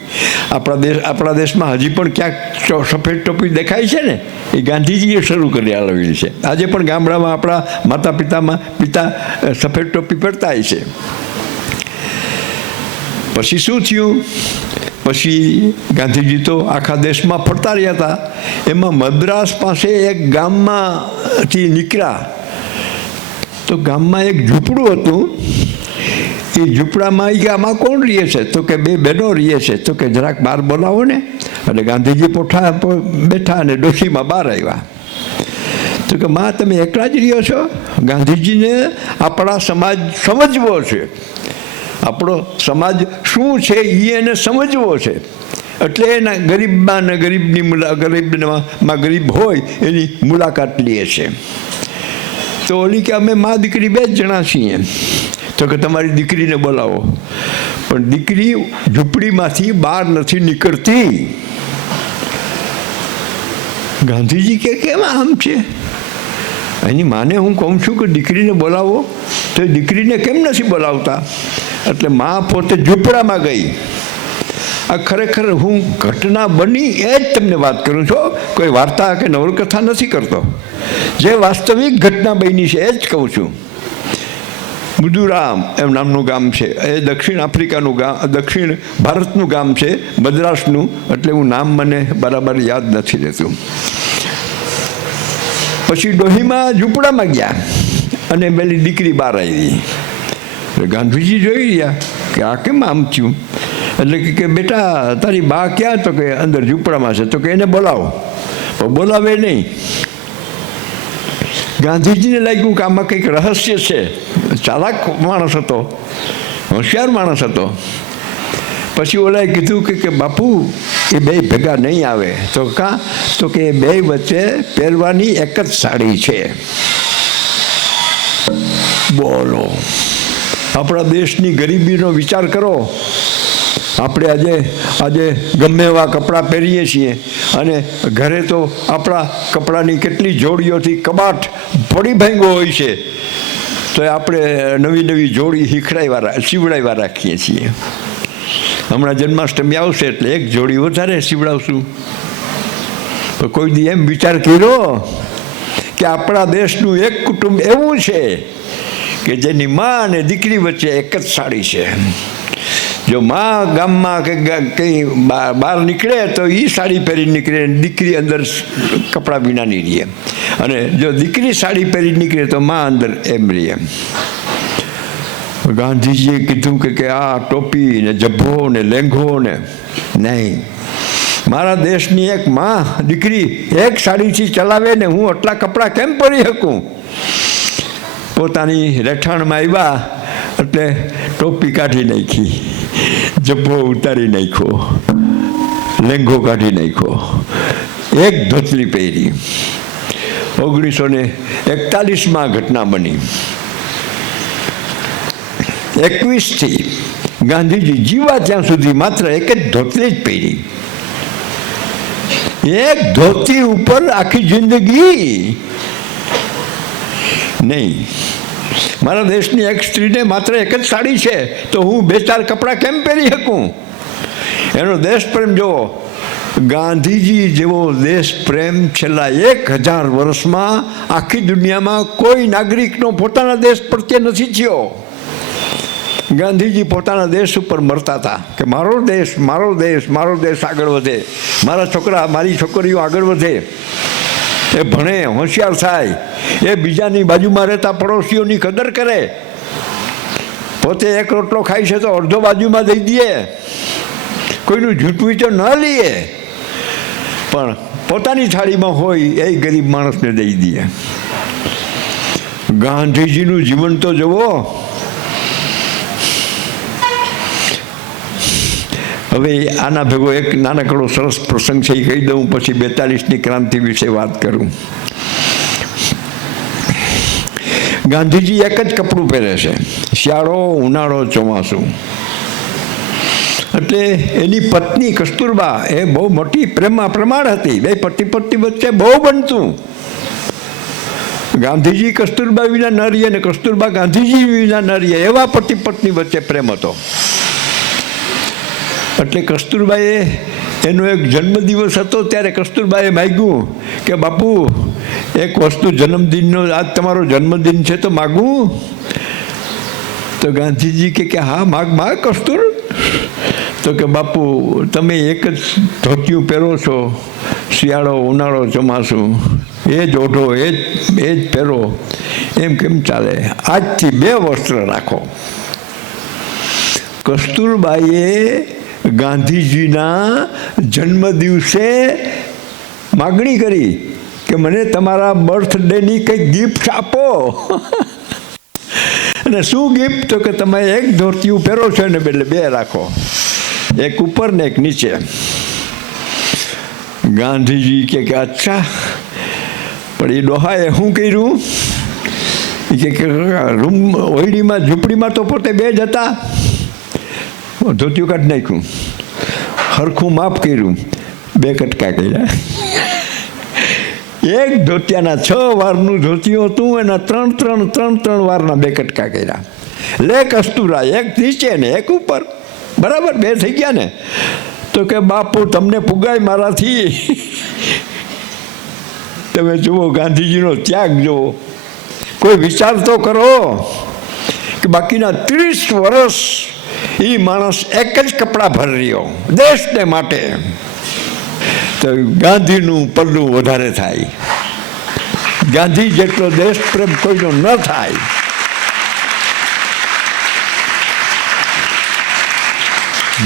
આપણા દેશમાં હજી પણ ક્યાંક સફેદ ટોપી દેખાય છે ને, એ ગાંધીજીએ શરૂ કરી આવેલી છે. આજે પણ ગામડામાં આપણા માતા પિતા સફેદ ટોપી પહેરતા છે. પછી શું થયું? પછી ગાંધીજી તો આખા દેશમાં ફરતા રહ્યા હતા. એમાં મદ્રાસ પાસે એક ગામમાંથી નીકળ્યા તો ગામમાં એક ઝૂંપડું હતું. કે ઝૂંપડામાં કે આમાં કોણ રહીએ છે? તો કે બે બહેનો રહીએ છે. તો કે જરાક બહાર બોલાવો ને. એટલે ગાંધીજી બેઠા અને ડોશીમાં બહાર આવ્યા. તો કે માં, તમે એકલા જ રહ્યો છો? ગાંધીજીને આપણા સમાજ સમજવો છે. આપણો સમાજ શું છે એ એને સમજવો છે. એટલે એના ગરીબમાં ને ગરીબમાં ગરીબ હોય એની મુલાકાત લઈએ છે. તો ઓલી કે અમે મા દીકરી બે જ જણા છીએ. તો કે તમારી દીકરીને બોલાવો. પણ દીકરી ઝૂંપડીમાંથી બહાર નથી નીકળતી. ગાંધીજી કે કેમ આમ છે? એની માને હું કહું છું કે દીકરીને બોલાવો, તો દીકરીને કેમ નથી બોલાવતા? એટલે મા પોતે ઝૂંપડામાં ગઈ. આ ખરેખર હું ઘટના બની એ જ તમને વાત કરું છું. કોઈ વાર્તા કે નવલકથા નથી કરતો. જે વાસ્તવિક ઘટના બની છે એ જ કહું છું. મુદુરામ એમ નામનું ગામ છે. એ દક્ષિણ આફ્રિકાનું ગામ, દક્ષિણ ભારતનું ગામ છે, મદ્રાસનું. એટલે હું નામ મને બરાબર યાદ નથી રહેતું. પછી ડોહીમાં ઝૂંપડામાં ગયા અને પેલી દીકરી બહાર આવી. ગાંધીજી જોઈ રહ્યા કે આ કેમ આમ થયું. એટલે કે બેટા, તારી બા ક્યાં? તો કે અંદર ઝૂંપડામાં છે. તો કે એને બોલાવો. પણ બોલાવે નહીં. ગાંધીજીને લાગ્યું કે આમાં કંઈક રહસ્ય છે. ચાલાક માણસ હતો, હોશિયાર માણસ હતો. પછી ઓલાએ કીધું કે બાપુ, એ બે ભેગા નહીં આવે. તો કાં? તો કે એ બે વચ્ચે પહેરવાની એક જ સાડી છે. બોલો, આપણા દેશની ગરીબીનો વિચાર કરો. આપણે આજે ગમે એવા કપડાં પહેરીએ છીએ અને ઘરે તો આપણા કપડાની કેટલી જોડીઓથી કબાટ પડી ભાંગો હોય છે, તો આપણે નવી નવી જોડી સીવડાવ્યા રાખીએ છીએ. હમણાં જન્માષ્ટમી આવશે એટલે એક જોડી વધારે સીવડાવશું. તો કોઈ દી એમ વિચાર કર્યો કે આપણા દેશનું એક કુટુંબ એવું છે કે જેની મા અને દીકરી વચ્ચે એક જ સાડી છે. જો મા ગામમાં કે કંઈ બહાર નીકળે તો એ સાડી પહેરી નીકળે, દીકરી અંદર કપડાં વિનાની રહે. અને જો દીકરી સાડી પહેરી નીકળે તો મા અંદર એમ રહે. ગાંધીજીએ કીધું કે આ ટોપી ને જભ્ભો ને લેંઘો ને નહીં. મારા દેશની એક મા દીકરી એક સાડીથી ચલાવે ને હું આટલા કપડાં કેમ પહેરી શકું? પોતાની રહેઠાણમાં આવ્યા એટલે ટોપી કાઢી નાખી, જબ્બો ઉતારી નાખ્યો, લેંઘો કાઢી નાખ્યો, એક ધોતરી પહેરી. 1941 ઘટના બની. 21થી ગાંધીજી જીવા ત્યાં સુધી માત્ર એક જ ધોતરી જ પહેરી. એક ધોતી ઉપર આખી જિંદગી નહીં. મારા દેશની એક સ્ત્રીને માત્ર એક જ સાડી છે તો હું 2-4 કપડાં કેમ પહેરી શકું? એનો દેશ પ્રેમ જુઓ. ગાંધીજી જેવો દેશ પ્રેમ છેલ્લા 1000 વર્ષમાં આખી દુનિયામાં કોઈ નાગરિકનો પોતાના દેશ પ્રત્યે નથી થયો. ગાંધીજી પોતાના દેશ ઉપર મરતા હતા કે મારો દેશ, મારો દેશ, મારો દેશ આગળ વધે, મારા છોકરા, મારી છોકરીઓ આગળ વધે, એ ભણે, હોશિયાર થાય, એ બીજાની બાજુમાં રહેતા પડોશીઓની કદર કરે. પોતે એક રોટલો ખાય છે તો અડધો બાજુમાં દઈ દે, કોઈનું જૂઠવું તો ન લઈએ, પણ પોતાની થાળીમાં હોય એ ગરીબ માણસને દઈ દે. ગાંધીજીનું જીવન તો જુઓ. હવે આના ભેગો એક નાનકડો સરસ પ્રસંગ છે એ કહી દઉં, પછી 42ની ક્રાંતિ વિશે વાત કરું. ગાંધીજી એક જ કપડું પહેરે છે, શિયાળો, ઉનાળો, ચોમાસું. એટલે એની પત્ની કસ્તુરબા એ બહુ મોટી પ્રેમમાં પ્રમાણ હતી. બે પતિ પત્ની વચ્ચે બહુ બનતું. ગાંધીજી કસ્તુરબા વિના ન રહીએ અને કસ્તુરબા ગાંધીજી વિના ન રહીએ, એવા પતિ પત્ની વચ્ચે પ્રેમ હતો. એટલે કસ્તુરબાએ એનો એક જન્મદિવસ હતો ત્યારે કસ્તુરબાએ માગ્યું કે બાપુ એક વસ્તુ, જન્મદિનનો આજ તમારો જન્મદિન છે તો માગું? તો ગાંધીજી કે હા માગ માગ કસ્તુર. તો કે બાપુ તમે એક જ ધોતિયું પહેરો છો, શિયાળો, ઉનાળો, ચોમાસું, એ જ ઓઢો, એ જ પહેરો, એમ કેમ ચાલે? આજથી 2 વસ્ત્ર રાખો. કસ્તુરબાઈએ ગાંધીજીના જન્મદિવસે માગણી કરી કે મને તમારા બર્થડેની કંઈક ગિફ્ટ આપો. અને શું ગિફ્ટ? તો કે તમે એક ધોતિયું પહેરો છો ને એટલે બે રાખો, એક ઉપર ને એક નીચે. ગાંધીજી કે અચ્છા. પણ એ ડોહાએ શું કર્યું કે રૂમ ઓયડીમાં ઝૂંપડીમાં તો પોતે બે જ હતા, ધોતિયું કાઢી નાખ્યું, હરખું માપ કર્યું, બે કટકા કર્યા. એક ધોતિયાના 6 વારનું ધોતિયું હતું, એના ત્રણ વારના બે કટકા કર્યા. લે કસ્તુરા, એક નીચે ને એક ઉપર, બરાબર 2 થઈ ગયા ને. તો કે બાપુ તમને પુગાય મારાથી. તમે જુઓ ગાંધીજીનો ત્યાગ જુઓ. કોઈ વિચાર તો કરો કે બાકીના 30 વર્ષ એ માણસ એક જ કપડાં ભરી રહ્યો દેશને માટે. તો ગાંધીનું પલ્લું વધારે થાય. ગાંધી જેટલો દેશ પ્રેમ કોઈનો ન થાય.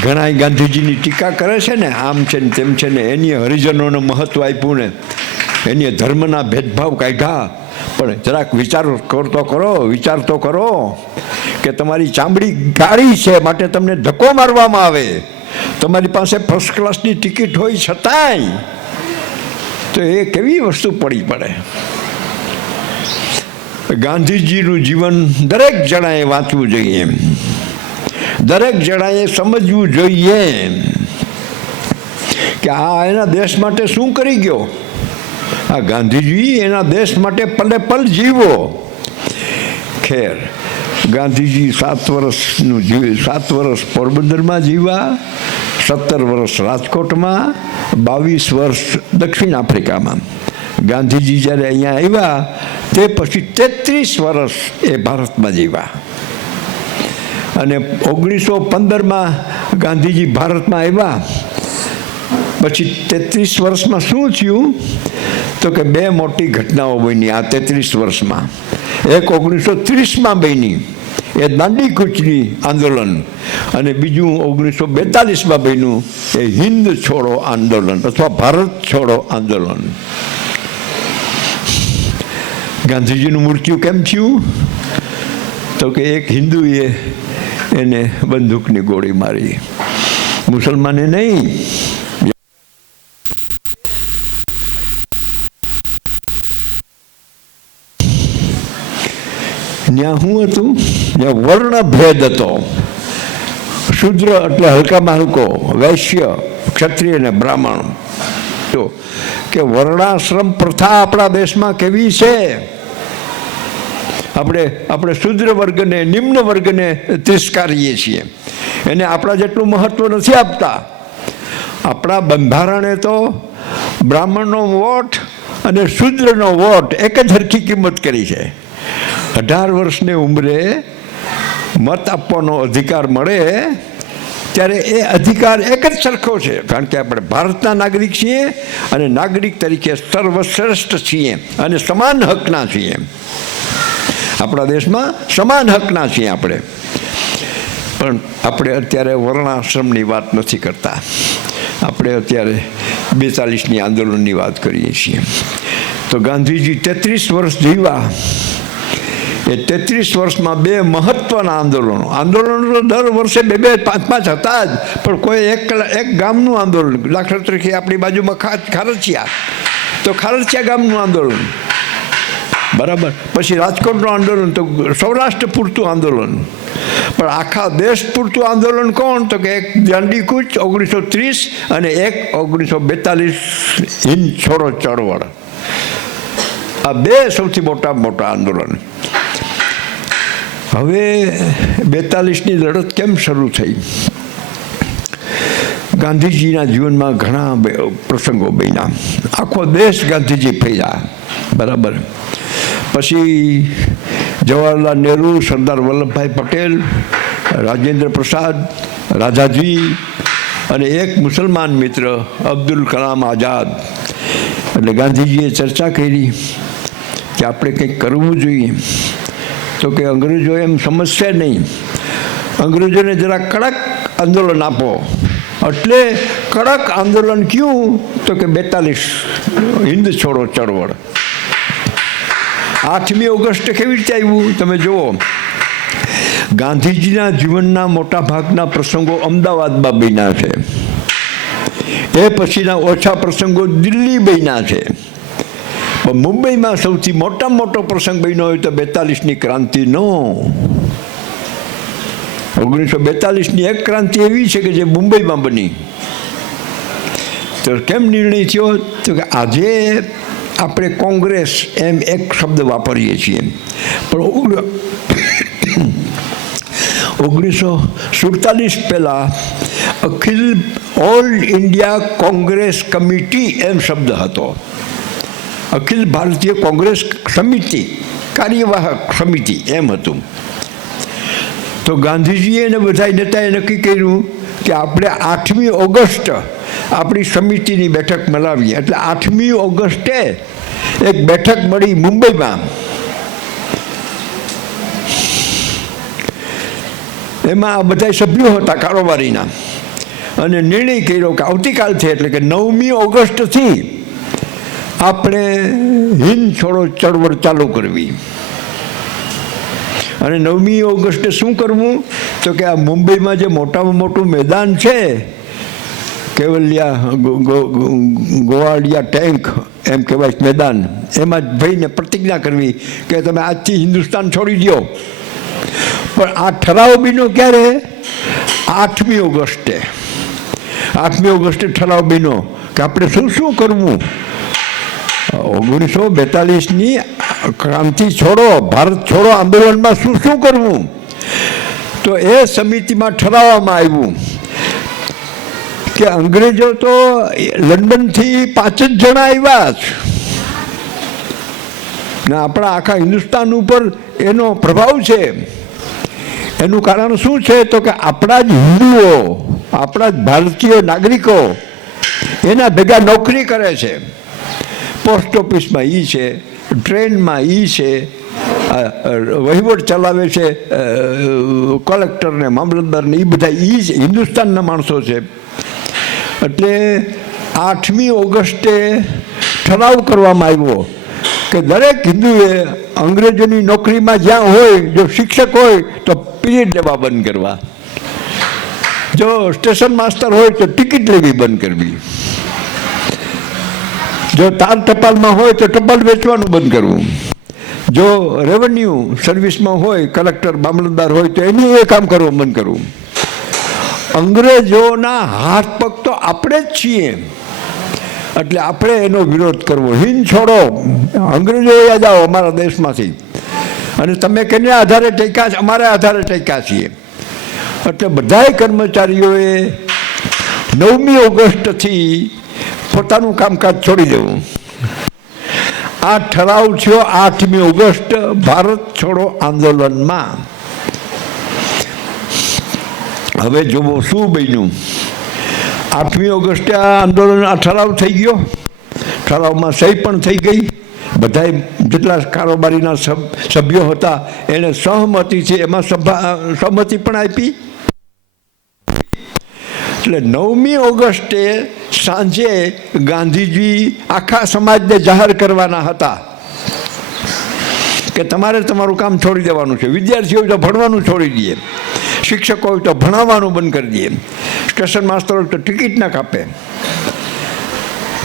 ઘણા ગાંધીજીની ટીકા કરે છે ને, આમ છે ને તેમ છે ને, એની હરિજનોને મહત્વ આપ્યું ને, એની ધર્મના ભેદભાવ કાઢ્યા. પણ જરાક વિચાર તો કરો કે તમારી ચામડી ગાળી છે માટે તમને ધક્કો મારવામાં આવે, તમારી પાસે ફર્સ્ટ ક્લાસની ટિકિટ હોય છતાંય, તો એ કેવી વસ્તુ પડી પડે. ગાંધીજીનું જીવન દરેક જણાએ વાંચવું જોઈએ, દરેક જણાએ સમજવું જોઈએ કે આ એના દેશ માટે શું કરી ગયો. આ ગાંધીજી એના દેશ માટે પલે પલ જીવો. ખેર, ગાંધીજી 7 વર્ષ પોરબંદરમાં જીવ્યા, 17 વર્ષ રાજકોટમાં, 22 વર્ષ દક્ષિણ આફ્રિકામાં. ગાંધીજી જ્યારે અહીંયા આવ્યા તે પછી 33 વર્ષ એ ભારતમાં જીવ્યા. અને 1915માં ગાંધીજી ભારતમાં આવ્યા. પછી 33 વર્ષમાં શું થયું? તો કે 2 મોટી ઘટનાઓ બની આ 33 વર્ષમાં. એક 1930માં બની, એ દાંડી કૂચની આંદોલન, અને બીજું 1942માં બન્યું, એ હિન્દ છોડો આંદોલન અથવા ભારત છોડો આંદોલન. ગાંધીજીનું મૃત્યુ કેમ થયું? તો કે એક હિન્દુએ એને બંદૂકની ગોળી મારી, મુસલમાને નહીં. ત્યાં શું હતું? ત્યાં વર્ણ ભેદ હતો. શુદ્ર એટલે હલકામાં હલકો, વૈશ્ય, ક્ષત્રિય અને બ્રાહ્મણ. તો કે વર્ણાશ્રમ પ્રથા આપણા દેશમાં કેવી છે? આપણે શુદ્ર વર્ગને, નિમ્ન વર્ગને તિરસ્કારીએ છીએ, એને આપણા જેટલું મહત્વ નથી આપતા. આપણા બંધારણે તો બ્રાહ્મણનો વોટ અને શુદ્રનો વોટ એક જ હરખી કિંમત કરી છે. 18 વર્ષની ઉંમરે મત આપવાનો અધિકાર મળે ત્યારે એ અધિકાર એક જ સરખો છે, કારણ કે આપણે ભારતના નાગરિક છીએ અને નાગરિક તરીકે સર્વશ્રેષ્ઠ છીએ અને સમાન હકના છીએ. આપણા દેશમાં સમાન હકના છીએ આપણે. પણ આપણે અત્યારે વર્ણાશ્રમની વાત નથી કરતા, આપણે અત્યારે 42ની આંદોલનની વાત કરીએ છીએ. તો ગાંધીજી 33 વર્ષ જીવ્યા. એ 33 વર્ષમાં 2 મહત્વના આંદોલનો તો દર વર્ષે 2-5 હતા જ, પણ કોઈ એક ગામનું આંદોલન. દાખલા તરીકે આપણી બાજુમાં ખારચિયા, તો ખારચિયા ગામનું આંદોલન, બરાબર. પછી રાજકોટનું આંદોલન, તો સૌરાષ્ટ્ર પૂરતું આંદોલન. પણ આખા દેશ પૂરતું આંદોલન કોણ? તો કે એક દાંડી કૂચ 1930 અને એક 1942 હિન્દ છોડો ચળવળ. આ 2 સૌથી મોટા આંદોલન. હવે 42ની લડત કેમ શરૂ થઈ? ગાંધીજીના જીવનમાં ઘણા પ્રસંગો બન્યા. આખો દેશ ગાંધીજી ફર્યા, બરાબર. પછી જવાહરલાલ નહેરુ, સરદાર વલ્લભભાઈ પટેલ, રાજેન્દ્ર પ્રસાદ, રાજાજી અને એક મુસલમાન મિત્ર અબ્દુલ કલામ આઝાદ. એટલે ગાંધીજીએ ચર્ચા કરી કે આપણે કંઈક કરવું જોઈએ. તો કે અંગ્રેજો એમ સમજશે નહીં, અંગ્રેજોને જરા કડક આંદોલન આપો. એટલે કડક આંદોલન ક્યું? તો કે 42 હિન્દ છોડો ચળવળ. 8મી ઓગસ્ટ કેવી રીતે આવ્યું તમે જુઓ. ગાંધીજીના જીવનના મોટા ભાગના પ્રસંગો અમદાવાદમાં બન્યા છે. એ પછીના ઓછા પ્રસંગો દિલ્હી બન્યા છે. પણ મુંબઈમાં સૌથી મોટામાં મોટો પ્રસંગ બન્યો હોય તો 42ની ક્રાંતિનો. 1942ની એક ક્રાંતિ એવી છે કે જે મુંબઈમાં બની. તો કેમ નિર્ણય થયો? તો કે આજે આપણે કોંગ્રેસ એમ એક શબ્દ વાપરીએ છીએ, પણ 1947 પહેલાં અખિલ ઓલ ઇન્ડિયા કોંગ્રેસ કમિટી એમ શબ્દ હતો. અખિલ ભારતીય કોંગ્રેસ સમિતિ, કાર્યવાહક સમિતિ એમ હતું. તો ગાંધીજીએ ને બધા નેતાએ નક્કી કર્યું કે આપણે 8મી ઓગસ્ટ આપણી સમિતિની બેઠક મનાવીએ. એટલે 8મી ઓગસ્ટે એક બેઠક મળી મુંબઈમાં. એમાં આ બધા સભ્યો હતા કારોબારીના, અને નિર્ણય કર્યો કે આવતીકાલથી એટલે કે 9મી ઓગસ્ટથી આપણે હિન્દ છોડો ચળવળ ચાલુ કરવી. અને 9મી ઓગસ્ટે શું કરવું? તો કે આ મુંબઈમાં જે મોટામાં મોટું મેદાન છે, કેવલિયા ગોવાળિયા ટેન્ક એમ કહેવાય મેદાન, એમાં ભાઈને પ્રતિજ્ઞા કરવી કે તમે આજથી હિન્દુસ્તાન છોડી દો. પણ આ ઠરાવ બન્યો ક્યારે? 8મી ઓગસ્ટે. 8મી ઓગસ્ટે ઠરાવ બન્યો કે આપણે શું શું કરવું. 1942ની ક્રાંતિ છોડો, ભારત છોડો આંદોલનમાં શું શું કરવું. તો એ સમિતિમાં ઠરાવવામાં આવ્યું કે અંગ્રેજો તો લંડનથી 5 જ જણા આવ્યા જ ને આપણા આખા હિન્દુસ્તાન ઉપર એનો પ્રભાવ છે. એનું કારણ શું છે? તો કે આપણા જ હિન્દુઓ, આપણા જ ભારતીય નાગરિકો એના ભેગા નોકરી કરે છે. પોસ્ટ ઓફિસમાં ઈ છે, ટ્રેનમાં ઈ છે, વહીવટ ચલાવે છે, કલેક્ટરને મામલતદારને, એ બધા ઈ જ હિન્દુસ્તાનના માણસો છે. એટલે 8મી ઓગસ્ટે ઠરાવ કરવામાં આવ્યો કે દરેક હિન્દુએ અંગ્રેજોની નોકરીમાં જ્યાં હોય, જો શિક્ષક હોય તો પીરિયડ લેવા બંધ કરવા, જો સ્ટેશન માસ્ટર હોય તો ટિકિટ લેવી બંધ કરવી, જો તાર ટપાલમાં હોય તો ટપાલ વેચવાનું બંધ કરવું, જો રેવન્યુ સર્વિસમાં હોય, કલેક્ટર મામલતદાર હોય તો એની એ કામ કરવું બંધ કરવું. અંગ્રેજોના હાથ પગ તો આપણે જ છીએ, એટલે આપણે એનો વિરોધ કરવો. હિન્દ છોડો, અંગ્રેજો યાદ આવો અમારા દેશમાંથી, અને તમે કેના આધારે ટેક્યા છે? અમારા આધારે ટેક્યા છીએ. એટલે બધાય કર્મચારીઓએ 9મી ઓગસ્ટથી પોતાનું કામકાજ છોડી દેવું. આ ઠરાવ થયો 8મી ઓગસ્ટ ભારત છોડો આંદોલનમાં. હવે જોવો શું બન્યું. 8મી ઓગસ્ટે આ આંદોલન, આ ઠરાવ થઈ ગયો. ઠરાવમાં સહી પણ થઈ ગઈ. બધા જેટલા કારોબારીના સભ્યો હતા એને સહમતિથી એમાં સહમતિ પણ આપી. એટલે 9મી ઓગસ્ટે સાંજે ગાંધીજી આખા સમાજને જાહેર કરવાના હતા કે તમારે તમારું કામ છોડી દેવાનું છે. વિદ્યાર્થીઓ હોય તો ભણવાનું છોડી દઈએ, શિક્ષકો હોય તો ભણાવવાનું બંધ કરી દઈએ, સ્ટેશન માસ્ટર હોય તો ટિકિટ ના કાપે,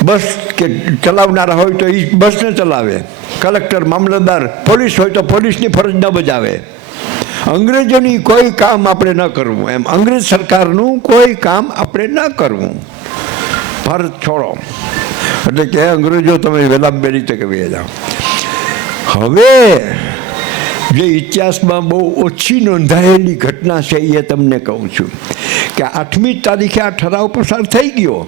બસ કે ચલાવનારા હોય તો એ બસને ચલાવે, કલેક્ટર મામલતદાર પોલીસ હોય તો પોલીસની ફરજ ન બજાવે, અંગ્રેજોની કોઈ કામ આપણે ન કરવું, એમ અંગ્રેજ સરકારનું કોઈ કામ આપણે ન કરવું. ભારત છોડો એટલે કે અંગ્રેજો તમે વહેલા વહેલી તકે વહી જાઓ. હવે જે ઇતિહાસમાં બહુ ઓછી નોંધાયેલી ઘટના છે એ તમને કહું છું કે 8મી તારીખે આ ઠરાવ પસાર થઈ ગયો.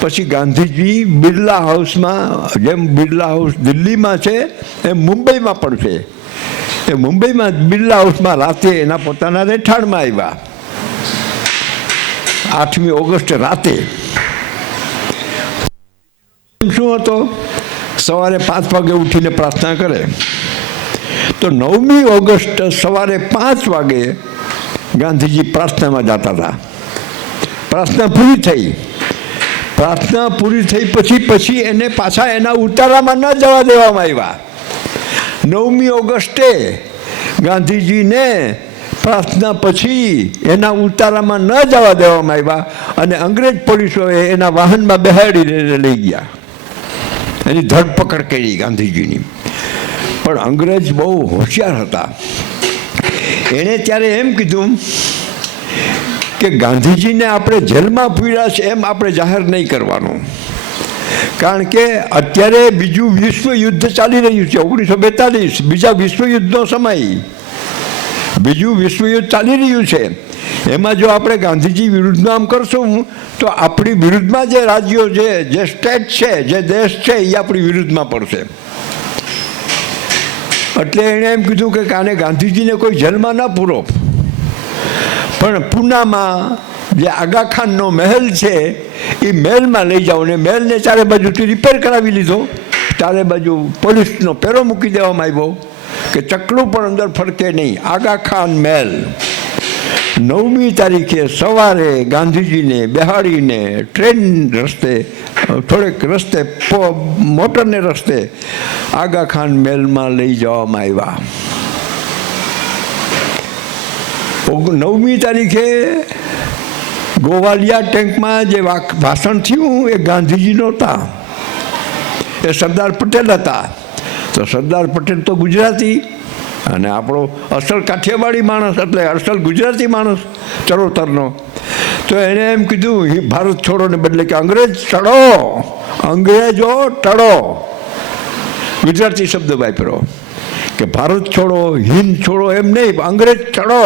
પછી ગાંધીજી બિરલા હાઉસમાં, જેમ બિરલા હાઉસ દિલ્હીમાં છે એમ મુંબઈમાં પણ છે, એ મુંબઈમાં બિરલા હાઉસમાં રાતે એના પોતાના રહેઠાણમાં આવ્યા. 8મી ઓગસ્ટ રાતે શું હતો? સવારે 5 વાગે ઉઠીને પ્રાર્થના કરે. તો 9મી ઓગસ્ટ સવારે 5 વાગે ગાંધીજી પ્રાર્થનામાં જતા હતા. પ્રાર્થના પૂરી થઈ પછી એને પાછા એના ઉતારામાં ન જવા દેવામાં આવ્યા. 9મી ઓગસ્ટે ગાંધીજીને પ્રાર્થના પછી એના ઉતારામાં ન જવા દેવામાં આવ્યા અને અંગ્રેજ પોલીસોએ એના વાહનમાં બેહાડીને લઈ ગયા. એની ધરપકડ કરી ગાંધીજીની. પણ અંગ્રેજ બહુ હોશિયાર હતા. એણે ત્યારે એમ કીધું કે ગાંધીજીને આપણે જેલમાં પૂર્યા છે એમ આપણે જાહેર નહીં કરવાનું, કારણ કે અત્યારે બીજું વિશ્વયુદ્ધ ચાલી રહ્યું છે. 1942 બીજા વિશ્વયુદ્ધનો સમય, બીજું વિશ્વયુદ્ધ ચાલી રહ્યું છે. એમાં જો આપણે ગાંધીજી વિરુદ્ધમાં આમ કરશું તો આપણી વિરુદ્ધમાં જે રાજ્યો છે, જે સ્ટેટ છે, જે દેશ છે, એ આપણી વિરુદ્ધમાં પડશે. એટલે એણે એમ કીધું કે આને ગાંધીજીને કોઈ જેલમાં ના પૂરો, પણ પૂનામાં જે આગા ખાનનો મહેલ છે એ મહેલમાં લઈ જાઓ. ને મહેલને ચારે બાજુથી રિપેર કરાવી લીધો. ચારે બાજુ પોલીસનો પેરો મૂકી દેવામાં આવ્યો કે ચકલું પણ અંદર ફરકે નહીં. આગા ખાન મહેલ. 9મી તારીખે સવારે ગાંધીજીને બેહાડીને ટ્રેન રસ્તે, થોડેક રસ્તે, મોટરને રસ્તે આગા ખાન મહેલમાં લઈ જવામાં આવ્યા. 9મી તારીખે ગોવાલિયા ટેન્કમાં જે ભાષણ થયું એ ગાંધીજી નહોતા, એ સરદાર પટેલ હતા. તો સરદાર પટેલ તો ગુજરાતી અને આપણો અસલ કાઠિયાવાડી માણસ, એટલે અસલ ગુજરાતી માણસ ચરોતરનો. તો એણે એમ કીધું ભારત છોડોને બદલે કે અંગ્રેજ ચડો, અંગ્રેજો ટળો. ગુજરાતી શબ્દ વાપરો કે ભારત છોડો, હિન્દ છોડો એમ નહીં, અંગ્રેજ ચડો,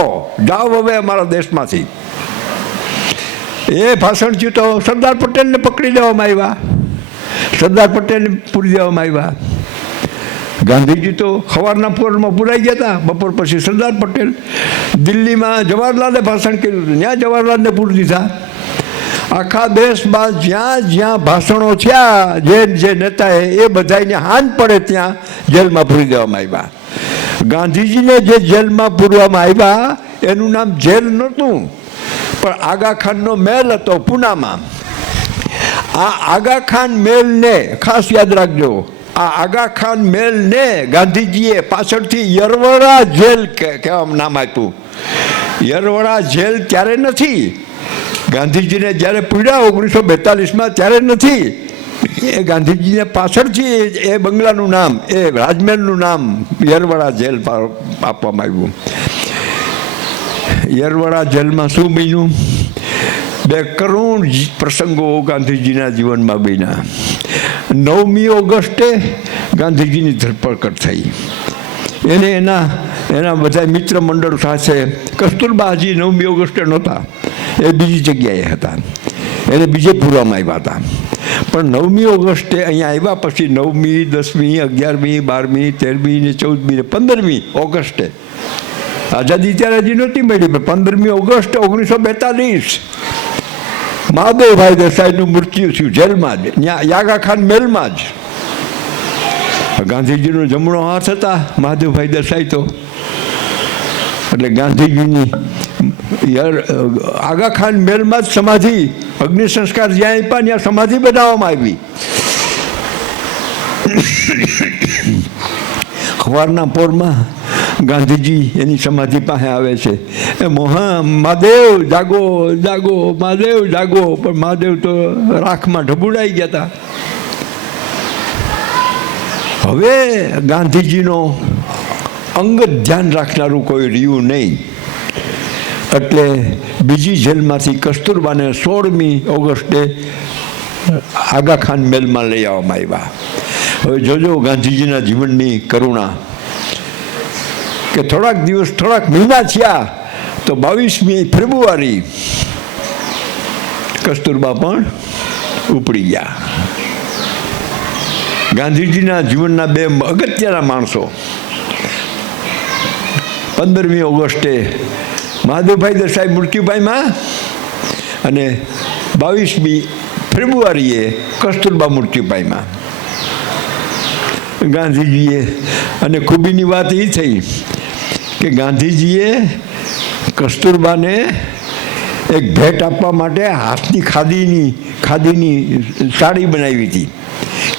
જાઓ હવે અમારા દેશમાંથી. એ ભાષણ થયું તો સરદાર પટેલને પકડી દેવામાં આવ્યા, સરદાર પટેલને પૂરી દેવામાં આવ્યા. ગાંધીજી તો સવારના પોરમાં પુરાઈ ગયા હતા, બપોર પછી સરદાર પટેલ. દિલ્હીમાં જવાહરલાલે ભાષણ કર્યું હતું, ત્યાં જવાહરલાલને પૂરી દીધા. આખા દેશમાં જ્યાં જ્યાં ભાષણો થયા જે નેતાએ, એ બધાને હાન પડે ત્યાં જેલમાં પૂરી દેવામાં આવ્યા. ગાંધીજીને જે જેલમાં પૂરવામાં આવ્યા એનું નામ જેલ નહોતું, પણ આગા ખાનનો મહેલ હતો પૂનામાં. આ આગા ખાન મહેલને ખાસ યાદ રાખજો, આ આગા ખાન મહેલને ગાંધીજીએ પાછળથી યરવડા જેલ કહેવામાં નામ આપ્યું. યરવડા જેલ ત્યારે નથી, ગાંધીજીને જ્યારે પૂર્યા 1942માં ત્યારે નથી. એ ગાંધીજીને પાછળથી એ બંગલાનું નામ, એ રાજમહેલનું નામ યરવડા જેલ આપવામાં આવ્યું. યરવડા જેલમાં શું બન્યું? 2 કરુણ પ્રસંગો ગાંધીજીના જીવનમાં બન્યા. 9મી ઓગસ્ટે ગાંધીજીની ધરપકડ થઈ. એને એના બધા મિત્ર મંડળ સાથે, કસ્તુરબા હજી 9મી ઓગસ્ટે નહોતા, એ બીજી જગ્યાએ હતા, એને બીજે પૂરવામાં આવ્યા હતા. પણ 9મી ઓગસ્ટે અહીંયા આવ્યા પછી 9મી, 10મી, 11મી, 12મી, 13મી ને 14મી ને 15મી ઓગસ્ટે આઝાદી ત્યારે હજી નહોતી મળી, પણ 15મી ઓગસ્ટ 1942 મહાદેવભાઈ દેસાઈનું મૃત્યુ થયું જેલમાં જ, ત્યાં આગા ખાન મહેલમાં જ. ગાંધીજીનો જમણો હાથ હતા મહાદેવભાઈ દેસાઈ તો, એટલે ગાંધીજીની આગા ખાન મહેલમાં જ સમાધિ, અગ્નિ સંસ્કાર જ્યાં આપ્યા ત્યાં સમાધિ બનાવવામાં આવી. સવારના પોરમાં ગાંધીજી એની સમાધિ પાસે આવે છે, એ મહાદેવ જાગો જાગો, મહાદેવ જાગો, પણ મહાદેવ તો રાખમાં ઢબુડાઈ ગયા હતા. હવે ગાંધીજીનો અંગત ધ્યાન રાખનારું કોઈ રહ્યું નહીં, એટલે બીજી જેલમાંથી કસ્તુરબાને 16મી ઓગસ્ટે આગા ખાન મહેલમાં લઈ આવવામાં આવ્યા. હવે જોજો ગાંધીજીના જીવનની કરુણા, કે થોડાક મહિના થયા તો 22મી ફેબ્રુઆરી કસ્તુરબા પણ ઉપડી ગયા. ગાંધીજીના જીવનના 2 અગત્યના માણસો. 15મી ઓગસ્ટે મહાદેવભાઈ દેસાઈ મૃત્યુ પામ્યા અને 22મી ફેબ્રુઆરીએ કસ્તુરબા મૃત્યુ પામ્યા. ગાંધીજીએ, અને ખૂબીની વાત એ થઈ કે ગાંધીજીએ કસ્તુરબાને એક ભેટ આપવા માટે હાથની ખાદીની સાડી બનાવી હતી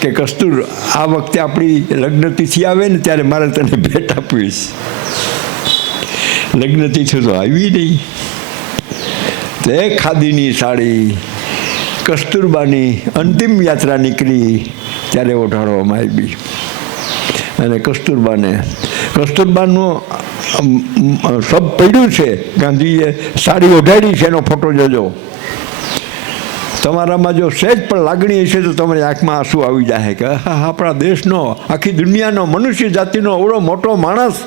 કે કસ્તુર, આ વખતે આપણી લગ્ન તિથિ આવે ને ત્યારે મારે તને ભેટ આપવીશ. લગ્ન તિથિ તો આવી નહીં. તો એ ખાદીની સાડી કસ્તુરબાની અંતિમ યાત્રા નીકળી ત્યારે ઓઢાડવામાં આવી. અને કસ્તુરબાનું સબ પડ્યું છે, ગાંધીએ સાડી ઓઢાડી છે, એનો ફોટો જોજો. તમારામાં જો સહેજ પણ લાગણી હશે તો તમારી આંખમાં આંસુ આવી જાય કે આપણા દેશનો, આખી દુનિયાનો, મનુષ્ય જાતિનો અવળો મોટો માણસ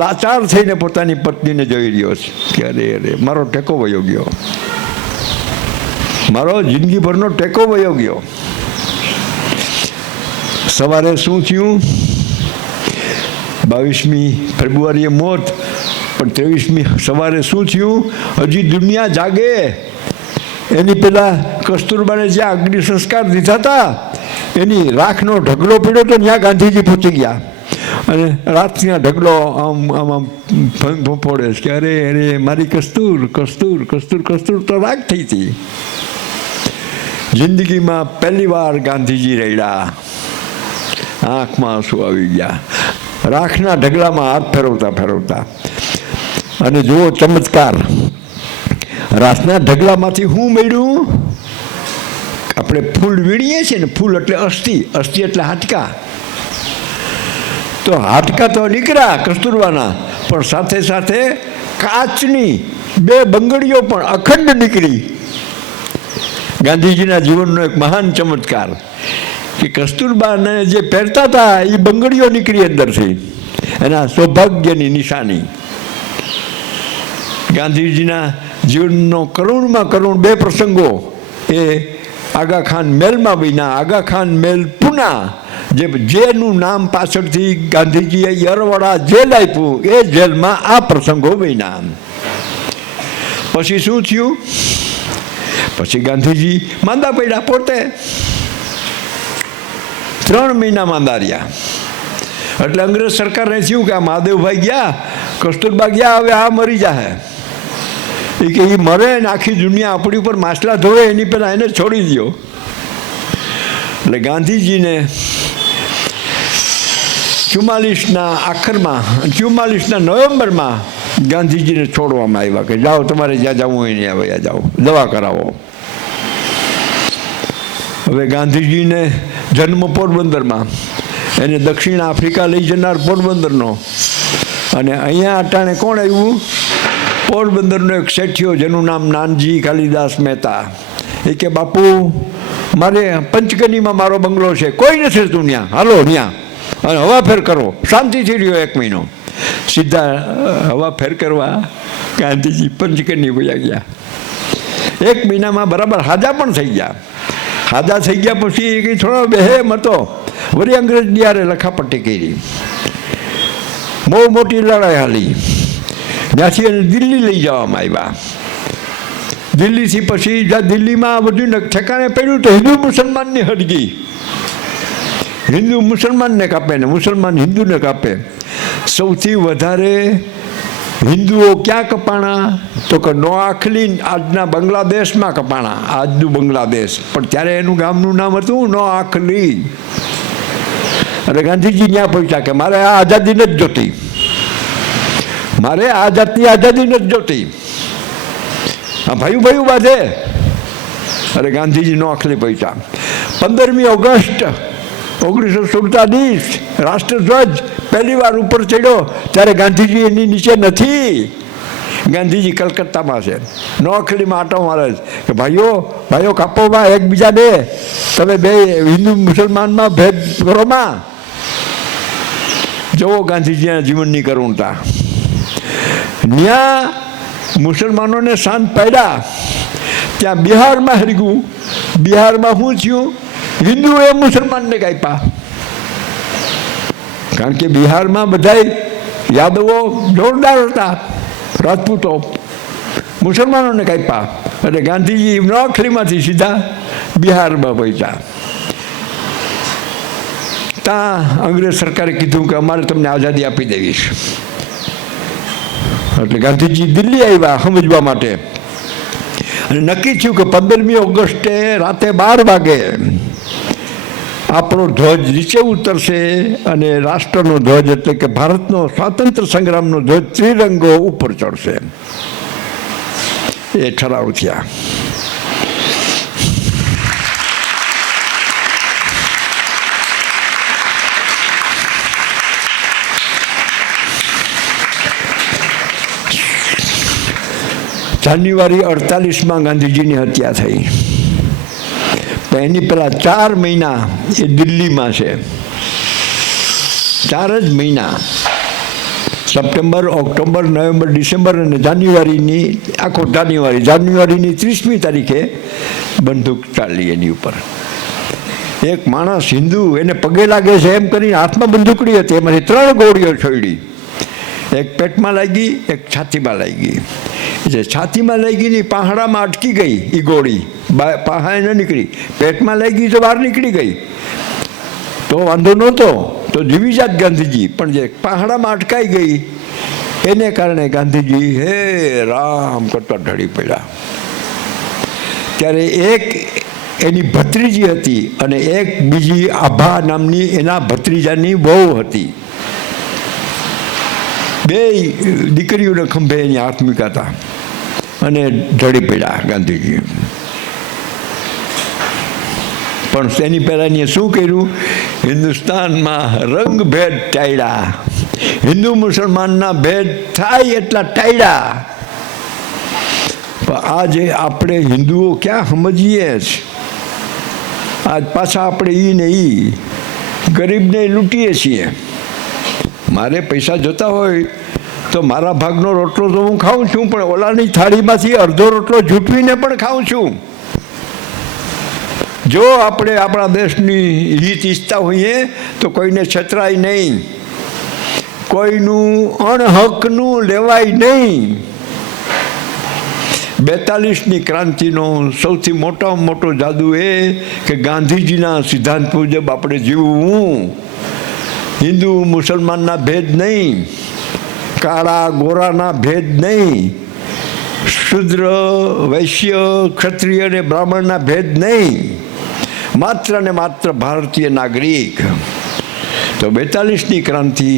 લાચાર થઈને પોતાની પત્નીને જોઈ રહ્યો છે કે અરે અરે મારો ટેકો વયો ગયો, મારો જિંદગીભરનો ટેકો વયો ગયો. સવારે શું થયું? 22મી ફેબ્રુઆરીએ મોત, પણ 23મી સવારે શું થયું? હજી દુનિયા જાગે એની પહેલાં કસ્તુરબાને જ્યાં અગ્નિ સંસ્કાર દીધા હતા એની રાખનો ઢગલો પડ્યો તો ત્યાં ગાંધીજી પહોંચી ગયા. અને રાતના ઢગલો આમ આમ આમ ફોડે છે કે અરે અરે મારી કસ્તુર કસ્તુર કસ્તુર કસ્તુર તો રાખ થઈ હતી. જિંદગીમાં પહેલી વાર ગાંધીજી રડ્યા, આંખમાં આંસુ આવી ગયા, રાખના ઢગલામાં હાથ ફેરવતા ફેરવતા. અને જુઓ ચમત્કાર, રાખના ઢગલામાંથી શું મળ્યું? આપણે ફૂલ વીણીએ છીએ ને, ફૂલ એટલે અસ્થિ, અસ્થિ એટલે હાડકા. તો હાડકા તો નીકળ્યા કસ્તુરબાના, પણ સાથે સાથે કાચની 2 બંગડીઓ પણ અખંડ નીકળી. ગાંધીજીના જીવનનો એક મહાન ચમત્કાર કે કસ્તુરબાને જે પહેરતા હતા એ બંગડીઓ નીકળી અંદરથી, એના સૌભાગ્યની નિશાની. ગાંધીજીના જીવનનો કરુણમાં કરુણ 2 પ્રસંગો એ આગા ખાન મેલમાં બન્યા. આગા ખાન મેલ પૂના, જેનું નામ પાછળથી ગાંધીજીએ યરવાડા જેલ આપ્યું, એ જેલમાં આ પ્રસંગો બન્યા. પછી શું થયું? પછી ગાંધીજી માંદા પડ્યા પોતે, 3 મહિના માંદા રહ્યા. એટલે અંગ્રેજ સરકારને થયું કે આ મહાદેવભાઈ ગયા, કસ્તુરબા ગયા, હવે આ મરી જાય. એ કે એ મરે ને આખી દુનિયા આપણી ઉપર માછલા ધોવે એની પહેલાં એને છોડી દો. એટલે ગાંધીજીને 44ના આખરમાં, 44ના નવેમ્બરમાં ગાંધીજીને છોડવામાં આવ્યા કે જાઓ તમારે જ્યાં જવું હોય ત્યાં વયા જાઓ, દવા કરાવો. હવે ગાંધીજીને જન્મ પોરબંદરમાં, એને દક્ષિણ આફ્રિકા લઈ જનાર પોરબંદરનો. અને અહીંયા અટાણે કોણ આવ્યું? પોરબંદરનો એક શેઠિયો જેનું નામ નાનજી કાલિદાસ મહેતા. એ કે બાપુ મારે પંચગનીમાં મારો બંગલો છે, કોઈ નથી રહેતું ત્યાં, હાલો ત્યાં અને હવા ફેર કરો. શાંતિથી રહ્યો 1 મહિનો. સીધા હવા ફેર કરવા ગાંધીજી પંચગની વયા ગયા. 1 મહિનામાં બરાબર હાજા પણ થઈ ગયા. હાજા થઈ ગયા પછી એ કંઈ થોડો બેહેમ હતો, વળી અંગ્રેજની યારે લખાપટ્ટી કરી, બહુ મોટી લડાઈ હાલી. ત્યાંથી એને દિલ્હી લઈ જવામાં આવ્યા. દિલ્હીથી પછી જ્યાં દિલ્હીમાં બધું ઠેકાણે પડ્યું તો હિન્દુ મુસલમાનની હડગી. હિન્દુ મુસલમાનને કાપે ને મુસલમાન હિન્દુને કાપે. સૌથી વધારે હિન્દુઓ ક્યાં કપાણા? તો કે નોઆખલી, આજના બાંગ્લાદેશમાં કપાણા, આજનું બાંગ્લાદેશ. પણ ત્યારે એનું ગામનું નામ હતું નોઆખલી. અને ગાંધીજી ત્યાં પહોંચ્યા કે મારે આ આઝાદી નથી જોતી, મારે આ જાતની આઝાદી નથી જોતી, આ ભાઈઓ ભાઈઓ બાંધે. અરે ગાંધીજી નોઆખલી પહોંચ્યા. 15મી ઓગસ્ટ 1947 રાષ્ટ્રધ્વજ પહેલી વાર ઉપર ચડ્યો ત્યારે ગાંધીજી એની નીચે નથી. ગાંધીજી કલકત્તામાં છે, નોઆખલીમાં આટો મારે કે ભાઈઓ ભાઈઓ કાપોમાં એકબીજાને, તમે બે હિન્દુ મુસલમાનમાં ભેદ કરોમાં. જુઓ ગાંધીજીના જીવનની કરુણતા. ત્યાં મુસલમાનોને શાંત પાડ્યા, ત્યાં બિહારમાં હરગું. બિહારમાં શું થયું? હિન્દુએ મુસલમાનને કાપ્યા. કારણ કે બિહારમાં બધા યાદવો જોરદાર હતા, રાજપૂતો, મુસલમાનોને કાપ્યા. એટલે ગાંધીજી નોઆખલીમાંથી સીધા બિહારમાં પહોંચ્યા. ત્યાં અંગ્રેજ સરકારે કીધું કે અમારે તમને આઝાદી આપી દેવી છે. એટલે ગાંધીજી દિલ્હી આવ્યા સમજવા માટે, અને નક્કી થયું કે 15મી ઓગસ્ટે રાતે 12 વાગે આપણો ધ્વજ નીચે ઉતરશે અને રાષ્ટ્રનો ધ્વજ એટલે કે ભારતનો સ્વાતંત્ર્ય સંગ્રામનો ધ્વજ ત્રિરંગો ઉપર ચડશે. એ ઠરાવ થયા. જાન્યુઆરી 48માં ગાંધીજીની હત્યા થઈ. એની પહેલાં 4 મહિના એ દિલ્હીમાં છે. 4 જ મહિના, સપ્ટેમ્બર, ઓક્ટોબર, નવેમ્બર, ડિસેમ્બર અને જાન્યુઆરીની જાન્યુઆરીની 30મી તારીખે બંદૂક ચાલી એની ઉપર. એક માણસ હિન્દુ એને પગે લાગે છે એમ કરીને હાથમાં બંદૂકડી હતી, એમાંથી 3 ગોળીઓ છોડી. એક પેટમાં લાગી, એક છાતીમાં લાગી. જે છાતીમાં લાગી ની પહાડામાં અટકી ગઈ એ ગોળી, પહાડે ન નીકળી. પેટમાં લાગી તો બહાર નીકળી ગઈ તો વાંધો નહોતો, તો જીવી જાત ગાંધીજી. પણ જે પહાડામાં અટકાઈ ગઈ એને કારણે ગાંધીજી હે રામ કરતા ઢળી પડ્યા. ત્યારે એક એની ભત્રીજી હતી અને એક બીજી આભા નામની એના ભત્રીજાની બહુ હતી. 2 દીકરીઓને ખંભે એની હાથ મૂકાતા અને ઢળી પડ્યા ગાંધીજી. પણ તેની પહેલાં એને શું કર્યું? હિન્દુસ્તાનમાં રંગભેદ ટાળ્યા, હિન્દુ મુસલમાનના ભેદ થાય એટલા ટાળ્યા. પણ આજે આપણે હિન્દુઓ ક્યાં સમજીએ જ? આજ પાછા આપણે ઈ ને ઈ ગરીબને લૂંટીએ છીએ. મારે પૈસા જોતા હોય તો મારા ભાગનો રોટલો તો હું ખાઉં છું, પણ ઓલાની થાળીમાંથી અડધો રોટલો જૂટવીને પણ ખાઉં છું. જો આપણે આપણા દેશની હિત ઈચ્છતા હોઈએ તો કોઈને છતરાય નહીં, કોઈનું અણહકનું લેવાય નહીં. 42ની ક્રાંતિનો સૌથી મોટામાં મોટો જાદુ એ કે ગાંધીજીના સિદ્ધાંત મુજબ આપણે જીવવું. હિન્દુ મુસલમાનના ભેદ નહીં, કાળા ગોરાના ભેદ નહીં, શુદ્ર વૈશ્ય ક્ષત્રિય અને બ્રાહ્મણના ભેદ નહીં, માત્ર ને માત્ર ભારતીય નાગરિક. તો 42ની ક્રાંતિ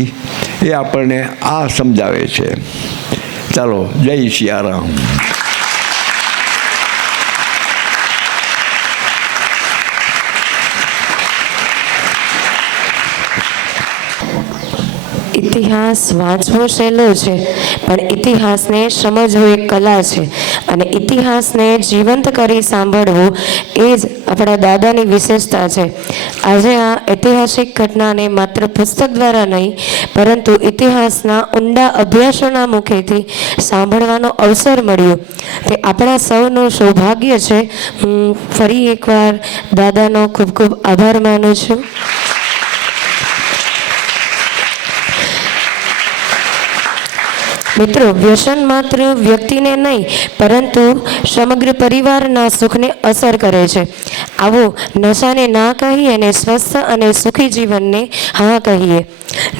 એ આપણને આ સમજાવે છે. ચાલો, જય સિયારામ. ઇતિહાસ વાંચવો સહેલો છે, પણ ઇતિહાસને સમજવો એક કલા છે, અને ઇતિહાસને જીવંત કરી સાંભળવું એ જ આપણા દાદાની વિશેષતા છે. આજે આ ઐતિહાસિક ઘટનાને માત્ર પુસ્તક દ્વારા નહીં, પરંતુ ઇતિહાસના ઊંડા અભ્યાસોના મુખેથી સાંભળવાનો અવસર મળ્યો. તે આપણા સૌનું સૌભાગ્ય છે. હું ફરી એકવાર દાદાનો ખૂબ ખૂબ આભાર માનું છું. મિત્રો, વ્યસન માત્ર વ્યક્તિને નહીં પરંતુ સમગ્ર પરિવારના સુખને અસર કરે છે. આવો નશાને ના કહીએ અને સ્વસ્થ અને સુખી જીવનને હા કહીએ.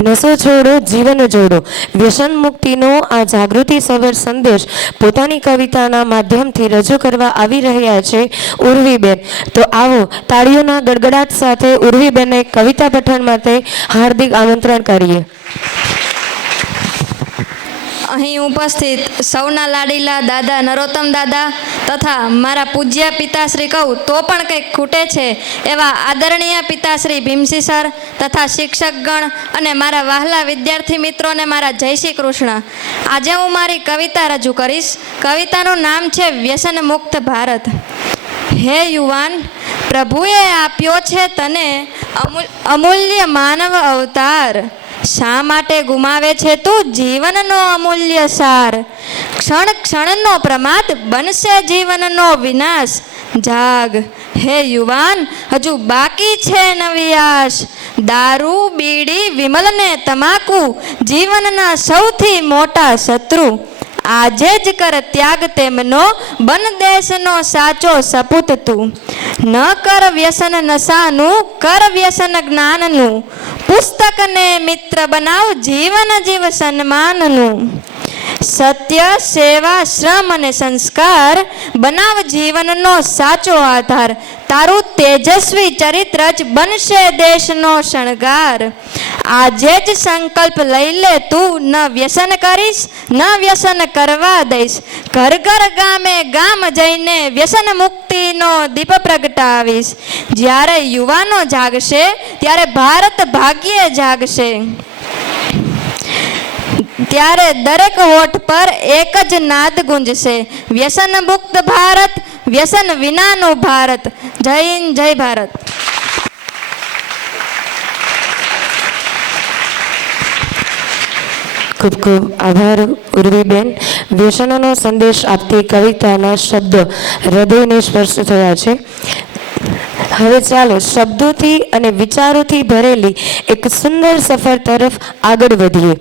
નશો છોડો, જીવન જોડો. વ્યસન મુક્તિનો આ જાગૃતિસભર સંદેશ પોતાની કવિતાના માધ્યમથી રજૂ કરવા આવી રહ્યા છે ઉર્વીબેન. તો આવો તાળીઓના ગડગડાટ સાથે ઉર્વીબેનને કવિતા પઠન માટે હાર્દિક આમંત્રણ કરીએ. અહીં ઉપસ્થિત સૌના લાડીલા દાદા નરોત્તમ દાદા તથા મારા પૂજ્ય પિતાશ્રી કહું તો પણ કંઈક ખૂટે છે એવા આદરણીય પિતાશ્રી ભીમસિંહ સર તથા શિક્ષકગણ અને મારા વહાલા વિદ્યાર્થી મિત્રોને મારા જય શ્રી કૃષ્ણ. આજે હું મારી કવિતા રજૂ કરીશ. કવિતાનું નામ છે વ્યસન મુક્ત ભારત. હે યુવાન, પ્રભુએ આપ્યો છે તને અમૂલ્ય માનવ અવતાર. શા માટે ગુમાવે છે તું જીવનનો અમૂલ્ય સાર? ક્ષણ ક્ષણનો પ્રમાદ બનશે જીવનનો વિનાશ. જાગ હે યુવાન, હજુ બાકી છે નવી આશ. દારૂ, બીડી, વિમલ ને તમાકુ જીવનના સૌથી મોટા શત્રુ. આજે જ કર ત્યાગ તેમનો, બન દેશનો સાચો સપૂત તું. ન કર વ્યસન નશાનું, કર વ્યસન જ્ઞાનનું. પુસ્તકને મિત્ર બનાવ, જીવન જીવ સન્માનનું. સત્ય, સેવા, શ્રમ અને સંસ્કાર બનાવ જીવનનો સાચો આધાર. તારું તેજસ્વી ચરિત્ર જ બનશે દેશનો શણગાર. આજે જ સંકલ્પ લઈ લે તું, ન વ્યસન કરીશ ન વ્યસન કરવા દઈશ. ઘર ઘર ગામે ગામ જઈને વ્યસન મુક્તિનો દીપ પ્રગટાવીશ. જ્યારે યુવાનો જાગશે ત્યારે ભારત ભાગ્યે જાગશે. ત્યારે દરેક હોઠ પર એક જ નાદ ગુંજશે, વ્યસન મુક્ત ભારત, વ્યસન વિનાનું ભારત. જય હિન્દ, જય ભારત. ખૂબ ખૂબ આભાર ઉર્વીબેન. વ્યસનનો સંદેશ આપતી કવિતાના શબ્દો હૃદયને સ્પર્શ થયા છે. હવે ચાલો શબ્દોથી અને વિચારોથી ભરેલી એક સુંદર સફર તરફ આગળ વધીએ.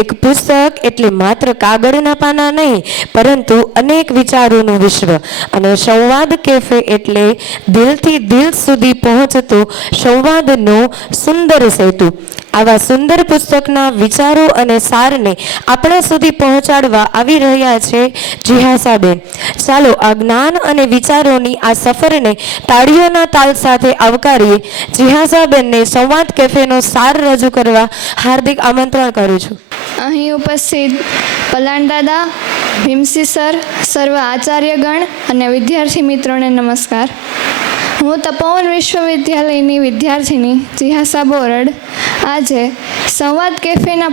એક પુસ્તક એટલે માત્ર કાગળના પાના નહીં, પરંતુ અનેક વિચારોનું વિશ્વ. અને સંવાદ કેફે એટલે દિલથી દિલ સુધી પહોંચતો સંવાદનો સુંદર સેતુ. આવા સુંદર પુસ્તકના વિચારો અને સારને આપણા સુધી પહોંચાડવા આવી રહ્યા છે જિહાસાબેન. ચાલો આ જ્ઞાન અને વિચારોની આ સફરને તાળીઓના તાલ સાથે આવકારીએ. જિહાસાબેનને સંવાદ કેફેનો સાર રજૂ કરવા હાર્દિક આમંત્રણ કરું છું. અહીં ઉપસ્થિત પલાણ દાદા, ભીમસી સર, સર્વ આચાર્યગણ અને વિદ્યાર્થી મિત્રોને નમસ્કાર. હું તપોવન વિશ્વવિદ્યાલયની વિદ્યાર્થીની જિહાસા બોરડ આજે સંવાદ કેફેના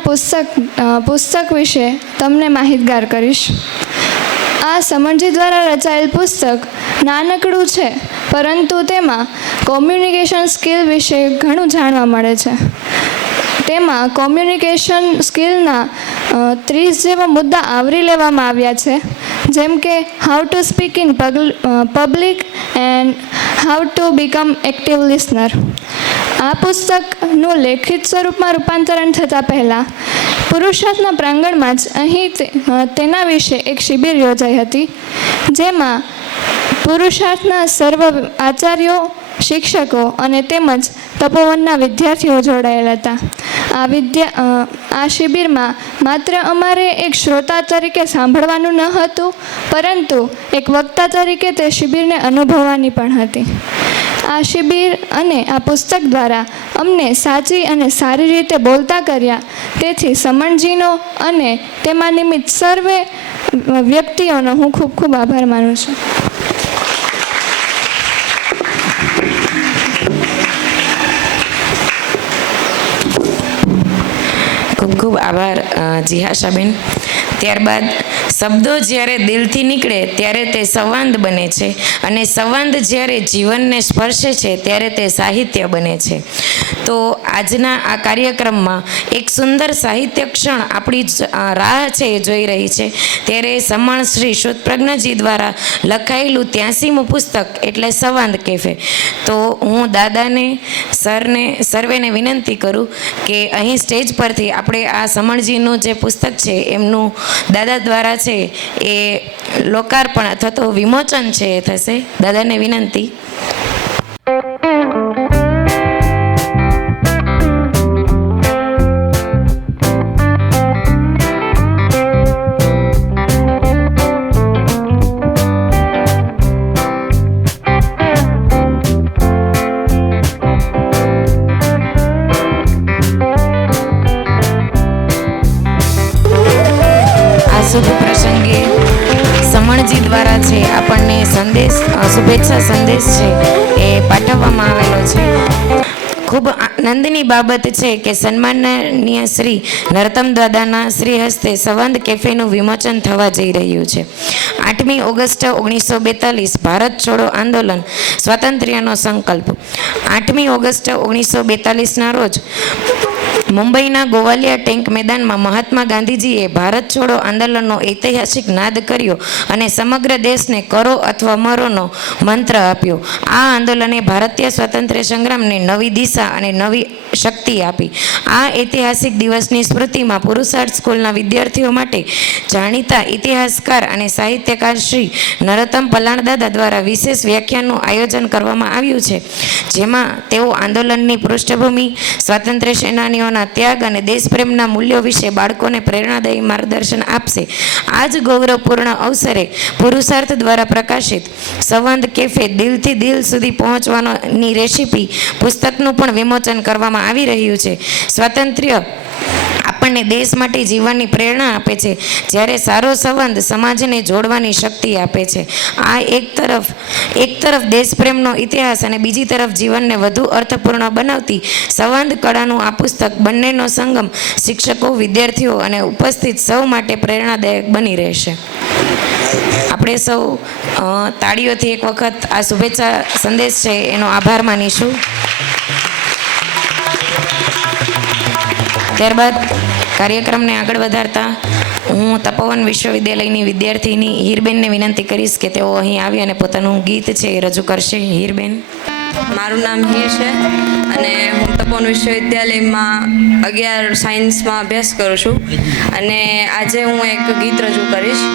પુસ્તક વિશે તમને માહિતગાર કરીશ. આ સમણજી દ્વારા રચાયેલ પુસ્તક નાનકડું છે, પરંતુ તેમાં કોમ્યુનિકેશન સ્કિલ વિશે ઘણું જાણવા મળે છે. તેમાં કોમ્યુનિકેશન સ્કિલના 30 જેવા મુદ્દા આવરી લેવામાં આવ્યા છે, જેમ કે how to speak in public and how to become active listener. આ પુસ્તકનું લેખિત સ્વરૂપમાં રૂપાંતરણ થતાં પહેલાં પુરુષાર્થના પ્રાંગણમાં જ અહીં તેના વિશે એક શિબિર યોજાઈ હતી, જેમાં પુરુષાર્થના સર્વ આચાર્યો, શિક્ષકો અને તેમજ તપોવનના વિદ્યાર્થીઓ જોડાયેલા હતા. આ શિબિરમાં માત્ર અમારે એક શ્રોતા તરીકે સાંભળવાનું ન હતું, પરંતુ એક વક્તા તરીકે તે શિબિરને અનુભવવાની પણ હતી. આ શિબિર અને આ પુસ્તક દ્વારા અમને સાચી અને સારી રીતે બોલતા કર્યા. તેથી સમણજીનો અને તેમાં નિમિત્ત સર્વે વ્યક્તિઓનો હું ખૂબ ખૂબ આભાર માનું છું. ખૂબ ખૂબ આભાર જિહાસાબેન. ત્યારબાદ શબ્દો જ્યારે દિલથી નીકળે ત્યારે તે સંવાદ બને છે, અને સંવાદ જ્યારે જીવનને સ્પર્શે છે ત્યારે તે સાહિત્ય બને છે. તો આજના આ કાર્યક્રમમાં એક સુંદર સાહિત્ય ક્ષણ આપણી રાહ છે એ જોઈ રહી છે. ત્યારે સમણ શ્રી શુદ્ધપ્રજ્ઞજી દ્વારા લખાયેલું 83મું પુસ્તક એટલે સંવાદ કેફે. તો હું દાદાને, સરને, સર્વેને વિનંતી કરું કે અહીં સ્ટેજ પરથી આપણે આ સમણજીનું જે પુસ્તક છે એમનું દાદા દ્વારા છે એ લોકાર્પણ અથવા તો વિમોચન છે એ થશે. દાદાને વિનંતી. શુભ પ્રસંગે સમણજી દ્વારા છે આપણને સંદેશ, શુભેચ્છા સંદેશ છે એ પાઠવવામાં આવેલો છે. ખૂબ આનંદની બાબત છે કે સન્માનનીય શ્રી નરોત્તમ દાદાના શ્રી હસ્તે સંવાદ કેફેનું વિમોચન થવા જઈ રહ્યું છે. 8મી ઓગસ્ટ 1942 ભારત છોડો આંદોલન, સ્વાતંત્ર્યનો સંકલ્પ. 8મી ઓગસ્ટ 1942ના રોજ મુંબઈના ગોવાલિયા ટેન્ક મેદાનમાં મહાત્મા ગાંધીજીએ ભારત છોડો આંદોલનનો ઐતિહાસિક નાદ કર્યો અને સમગ્ર દેશને કરો અથવા મરોનો મંત્ર આપ્યો. આ આંદોલને ભારતીય સ્વાતંત્ર્ય સંગ્રામને નવી દિશા અને નવી શક્તિ આપી. આ ઐતિહાસિક દિવસની સ્મૃતિમાં પુરુષાર્થ સ્કૂલના વિદ્યાર્થીઓ માટે જાણીતા ઇતિહાસકાર અને સાહિત્યકાર શ્રી નરોત્તમ પલાણ દાદા દ્વારા વિશેષ વ્યાખ્યાનનું આયોજન કરવામાં આવ્યું છે, જેમાં તેઓ આંદોલનની પૃષ્ઠભૂમિ, સ્વાતંત્ર્ય સેનાનીઓના પુરુષાર્થોના ત્યાગ અને દેશપ્રેમના મૂલ્યો વિશે બાળકોને પ્રેરણાદાયી માર્ગદર્શન આપશે. આ જ ગૌરવપૂર્ણ અવસરે પુરુષાર્થ દ્વારા પ્રકાશિત સંવાદ કેફે દિલથી દિલ સુધી પહોંચવાની રેસીપી પુસ્તકનું પણ વિમોચન કરવામાં આવી રહ્યું છે. સ્વાતંત્ર્ય આપણને દેશ માટે જીવવાની પ્રેરણા આપે છે, જ્યારે સારો સંબંધ સમાજને જોડવાની શક્તિ આપે છે. આ એક તરફ દેશપ્રેમનો ઇતિહાસ અને બીજી તરફ જીવનને વધુ અર્થપૂર્ણ બનાવતી સંવાદ કળાનું આ પુસ્તક બંનેનો સંગમ શિક્ષકો, વિદ્યાર્થીઓ અને ઉપસ્થિત સૌ માટે પ્રેરણાદાયક બની રહેશે. આપણે સૌ તાળીઓથી એક વખત આ શુભેચ્છા સંદેશ છે એનો આભાર માનીશું. ત્યારબાદ કાર્યક્રમને આગળ વધારતા હું તપોવન વિશ્વવિદ્યાલયની વિદ્યાર્થીની હીરબેનને વિનંતી કરીશ કે તેઓ અહીં આવી અને પોતાનું ગીત છે એ રજૂ કરશે. હીરબેન. મારું નામ હીર છે અને હું તપોવન વિશ્વવિદ્યાલયમાં 11 સાયન્સમાં અભ્યાસ કરું છું અને આજે હું એક ગીત રજૂ કરીશ.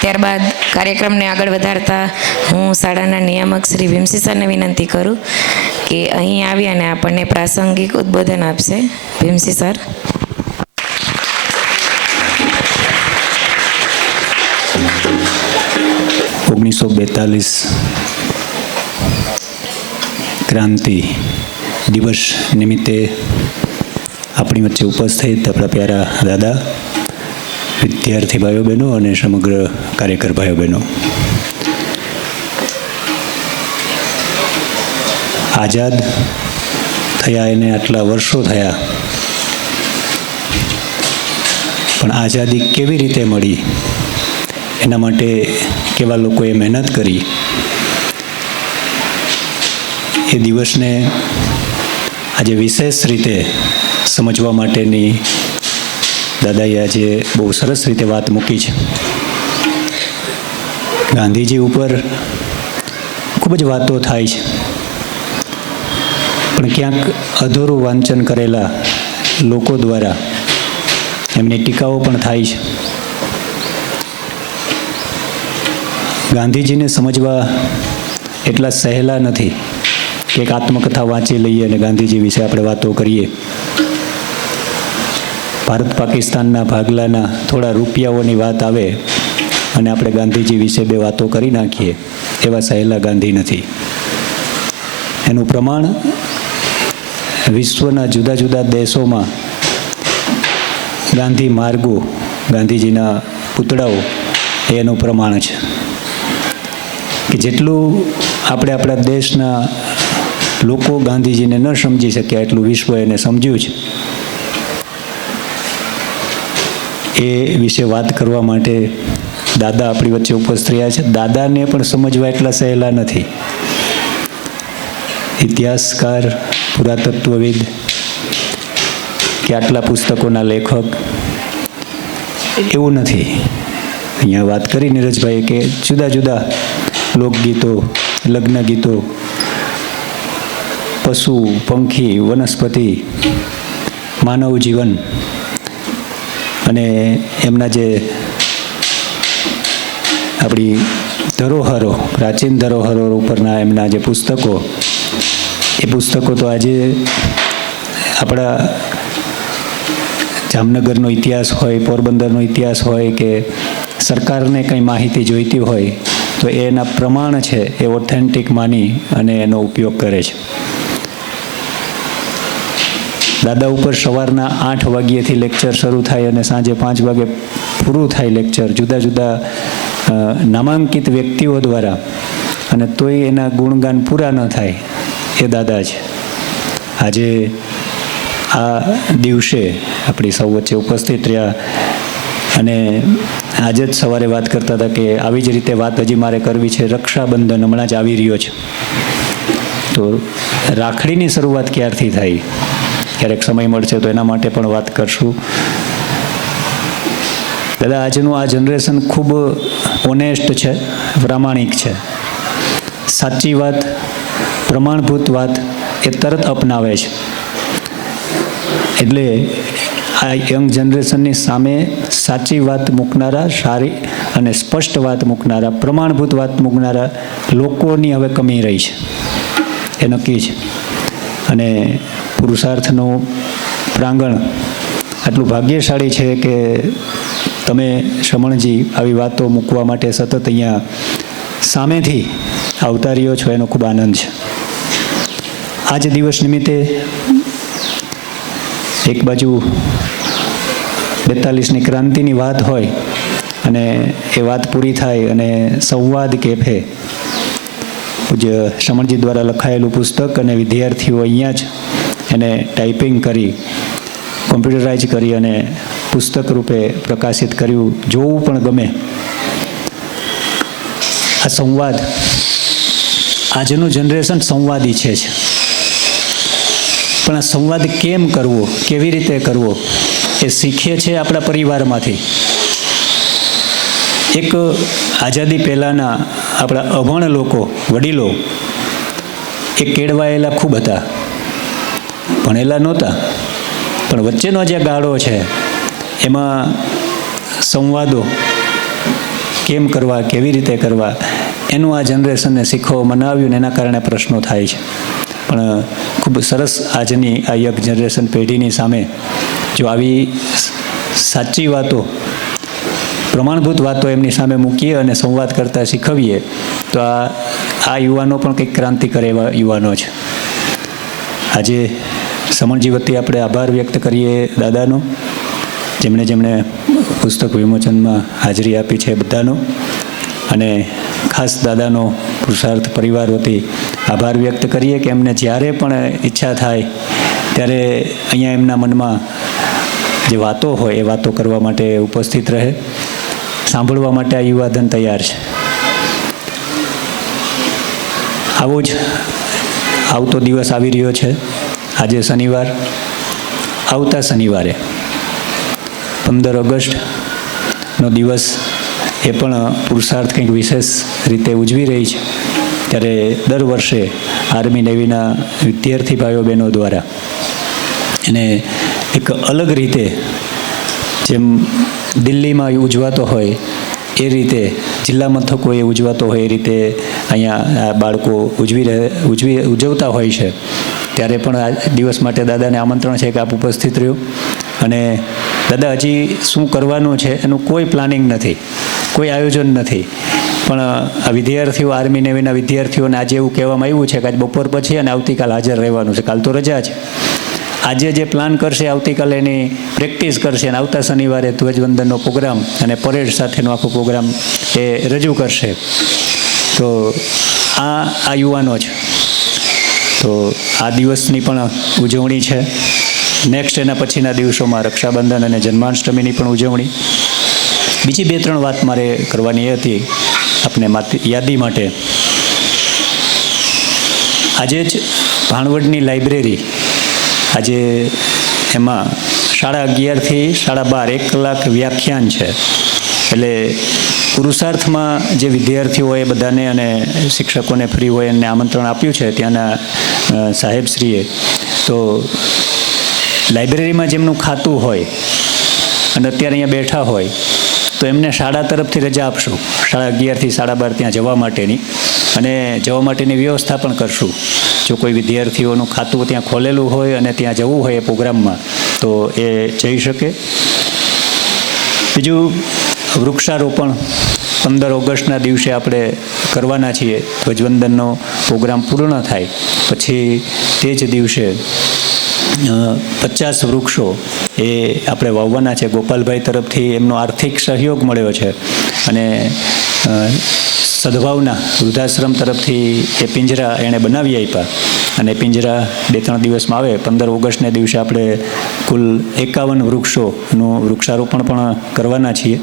ત્યારબાદ કાર્યક્રમને આગળ વધારતા હું શાળાના નિયામક શ્રી ભીમસિંહ સરને વિનંતી કરું કે અહીં આવી અને આપણને પ્રાસંગિક ઉદ્બોધન આપશે. ભીમસિંહ સર. ક્રાંતિ દિવસ નિમિત્તે આપણી વચ્ચે ઉપસ્થિત આપણા પ્યારા દાદા, વિદ્યાર્થી ભાઈઓ બહેનો અને સમગ્ર કાર્યકર ભાઈઓ બહેનો, આઝાદ થયા એને આટલા વર્ષો થયા, પણ આઝાદી કેવી રીતે મળી, એના માટે કેવા લોકોએ મહેનત કરી, એ દિવસને આજે વિશેષ રીતે સમજવા માટેની દાદાએ આજે બહુ સરસ રીતે વાત મૂકી છે. ગાંધીજી ઉપર ખૂબ જ વાતો થાય છે, પણ ક્યાંક અધૂરું વાંચન કરેલા લોકો દ્વારા એમની ટીકાઓ પણ થાય છે. ગાંધીજીને સમજવા એટલા સહેલા નથી કે એક આત્મકથા વાંચી લઈએ અને ગાંધીજી વિશે આપણે વાતો કરીએ. ભારત પાકિસ્તાનના ભાગલાના થોડા રૂપિયાઓની વાત આવે અને આપણે ગાંધીજી વિશે બે વાતો કરી નાખીએ, એવા સહેલા ગાંધી નથી. એનું પ્રમાણ વિશ્વના જુદા જુદા દેશોમાં ગાંધી માર્ગો, ગાંધીજીના પૂતળાઓ એનું પ્રમાણ છે કે જેટલું આપણે આપણા દેશના લોકો ગાંધીજીને ન સમજી શક્યા એટલું વિશ્વ એને સમજ્યું છે. એ વિશે વાત કરવા માટે દાદા આપણી વચ્ચે ઉપસ્થિત રહ્યા છે. દાદાને પણ સમજવા એટલા સહેલા નથી. ઇતિહાસકાર, પુરાતત્વવિદ કે આટલા પુસ્તકોના લેખક એવું નથી. અહીંયા વાત કરી નીરજભાઈએ કે જુદા જુદા લોકગીતો, લગ્ન ગીતો, પશુ, પંખી, વનસ્પતિ, માનવ જીવન અને એમના જે આપણી ધરોહરો, પ્રાચીન ધરોહરો ઉપરના એમના જે પુસ્તકો, એ પુસ્તકો તો આજે આપણા જામનગરનો ઇતિહાસ હોય, પોરબંદરનો ઇતિહાસ હોય કે સરકારને કંઈ માહિતી જોઈતી હોય તો એના પ્રમાણ છે એ ઓથેન્ટિક માની અને એનો ઉપયોગ કરે છે. દાદા ઉપર સવારના 8 વાગ્યેથી લેક્ચર શરૂ થાય અને સાંજે 5 વાગે પૂરું થાય લેક્ચર, જુદા જુદા નામાંકિત વ્યક્તિઓ દ્વારા, અને તોય એના ગુણગાન પૂરા ન થાય એ દાદા છે. આજે આ દિવસે આપણી સૌ વચ્ચે ઉપસ્થિત રહ્યા અને આજે જ સવારે વાત કરતા હતા કે આવી જ રીતે વાત હજી મારે કરવી છે. રક્ષાબંધન હમણાં જ આવી રહ્યો છે, તો રાખડીની શરૂઆત ક્યારથી થાય, ક્યારેક સમય મળશે તો એના માટે પણ વાત કરશું. દાદા, આજનું આ જનરેશન ખૂબ ઓનેસ્ટ છે, પ્રામાણિક છે. સાચી વાત, પ્રમાણભૂત વાત એ તરત અપનાવે છે. એટલે આ યંગ જનરેશનની સામે સાચી વાત મૂકનારા, સારી અને સ્પષ્ટ વાત મૂકનારા, પ્રમાણભૂત વાત મૂકનારા લોકોની હવે કમી રહી છે, એ નક્કી છે. અને પુરુષાર્થનું પ્રાંગણ આટલું ભાગ્યશાળી છે કે તમે શ્રમણજી આવી વાતો મૂકવા માટે સતત અહીંયા સામેથી આવતા રહ્યો છો, એનો ખૂબ આનંદ છે. આજ દિવસ નિમિત્તે એક બાજુ 42ની ક્રાંતિની વાત હોય અને એ વાત પૂરી થાય અને સંવાદ કેફે, પૂજ્ય શ્રમણજી દ્વારા લખાયેલું પુસ્તક અને વિદ્યાર્થીઓ અહીંયા જ એને ટાઈપિંગ કરી, કોમ્પ્યુટરાઇઝ કરી અને પુસ્તક રૂપે પ્રકાશિત કર્યું, જોવું પણ ગમે. આ સંવાદ, આજનું જનરેશન સંવાદ ઈચ્છે છે, પણ આ સંવાદ કેમ કરવો, કેવી રીતે કરવો એ શીખે છે આપણા પરિવારમાંથી. એક આઝાદી પહેલાંના આપણા અભણ લોકો, વડીલો એ કેળવાયેલા ખૂબ હતા, ભણેલા નહોતા, પણ વચ્ચેનો જે ગાળો છે એમાં સંવાદો કેમ કરવા, કેવી રીતે કરવા એનું આ જનરેશનને શીખવવામાં ન આવ્યું ને એના કારણે પ્રશ્નો થાય છે. પણ ખૂબ સરસ આજની આ યંગ જનરેશન પેઢીની સામે જો આવી સાચી વાતો, પ્રમાણભૂત વાતો એમની સામે મૂકીએ અને સંવાદ કરતા શીખવીએ તો આ યુવાનો પણ કંઈક ક્રાંતિ કરે એવા યુવાનો છે. આજે શ્રમણજી વતી આપણે આભાર વ્યક્ત કરીએ દાદાનો, જેમણે પુસ્તક વિમોચનમાં હાજરી આપી છે બધાનો, અને ખાસ દાદાનો પુરુષાર્થ પરિવાર વતી આભાર વ્યક્ત કરીએ કે એમને જ્યારે પણ ઈચ્છા થાય ત્યારે અહીંયા એમના મનમાં જે વાતો હોય એ વાતો કરવા માટે ઉપસ્થિત રહે, સાંભળવા માટે આ યુવાધન તૈયાર છે. આવો જ આવતો દિવસ આવી રહ્યો છે. આજે શનિવાર, આવતા શનિવારે 15 ઓગસ્ટનો દિવસ એ પણ પુરુષાર્થ કંઈક વિશેષ રીતે ઉજવી રહી છે. ત્યારે દર વર્ષે આર્મી નેવીના વિદ્યાર્થી ભાઈઓ બહેનો દ્વારા એને એક અલગ રીતે, જેમ દિલ્હીમાં ઉજવાતો હોય એ રીતે, જિલ્લા મથકોએ ઉજવાતો હોય એ રીતે અહીંયા બાળકો ઉજવતા હોય છે. ત્યારે પણ આ દિવસ માટે દાદાને આમંત્રણ છે કે આપ ઉપસ્થિત રહ્યો. અને દાદા, હજી શું કરવાનું છે એનું કોઈ પ્લાનિંગ નથી, કોઈ આયોજન નથી, પણ આ વિદ્યાર્થીઓ, આર્મી નેવીના વિદ્યાર્થીઓને આજે એવું કહેવામાં આવ્યું છે કે આજ બપોર પછી અને આવતીકાલ હાજર રહેવાનું છે. કાલ તો રજા છે. આજે જે પ્લાન કરશે, આવતીકાલે એની પ્રેક્ટિસ કરશે અને આવતા શનિવારે ધ્વજવંદનનો પ્રોગ્રામ અને પરેડ સાથેનો આખો પ્રોગ્રામ એ રજૂ કરશે. તો આ યુવાનો છે. તો આ દિવસની પણ ઉજવણી છે. નેક્સ્ટ એના પછીના દિવસોમાં રક્ષાબંધન અને જન્માષ્ટમીની પણ ઉજવણી. બીજી 2-3 વાત મારે કરવાની એ હતી આપને યાદી માટે. આજે જ ભાણવડની લાઇબ્રેરી, આજે એમાં 11:30 થી 12:30 1 કલાક વ્યાખ્યાન છે. એટલે પુરુષાર્થમાં જે વિદ્યાર્થીઓ હોય એ બધાને અને શિક્ષકોને ફ્રી હોય એને આમંત્રણ આપ્યું છે ત્યાંના સાહેબશ્રીએ. તો લાઇબ્રેરીમાં જેમનું ખાતું હોય અને અત્યારે અહીંયા બેઠા હોય તો એમને શાળા તરફથી રજા આપશું, 11:30 12:30 ત્યાં જવા માટેની, અને જવા માટેની વ્યવસ્થા પણ કરશું. જો કોઈ વિદ્યાર્થીઓનું ખાતું ત્યાં ખોલેલું હોય અને ત્યાં જવું હોય એ પ્રોગ્રામમાં તો એ જઈ શકે. બીજું, વૃક્ષારોપણ 15 ઓગસ્ટના દિવસે આપણે કરવાના છીએ. ધ્વજવંદનનો પ્રોગ્રામ પૂર્ણ થાય પછી તે જ દિવસે 50 વૃક્ષો એ આપણે વાવવાના છે. ગોપાલભાઈ તરફથી એમનો આર્થિક સહયોગ મળ્યો છે, અને સદભાવના વૃદ્ધાશ્રમ તરફથી એ પિંજરા એણે બનાવી આપ્યા, અને પિંજરા 2-3 દિવસમાં આવે. 15 ઓગસ્ટને દિવસે આપણે કુલ 51 વૃક્ષોનું વૃક્ષારોપણ પણ કરવાના છીએ.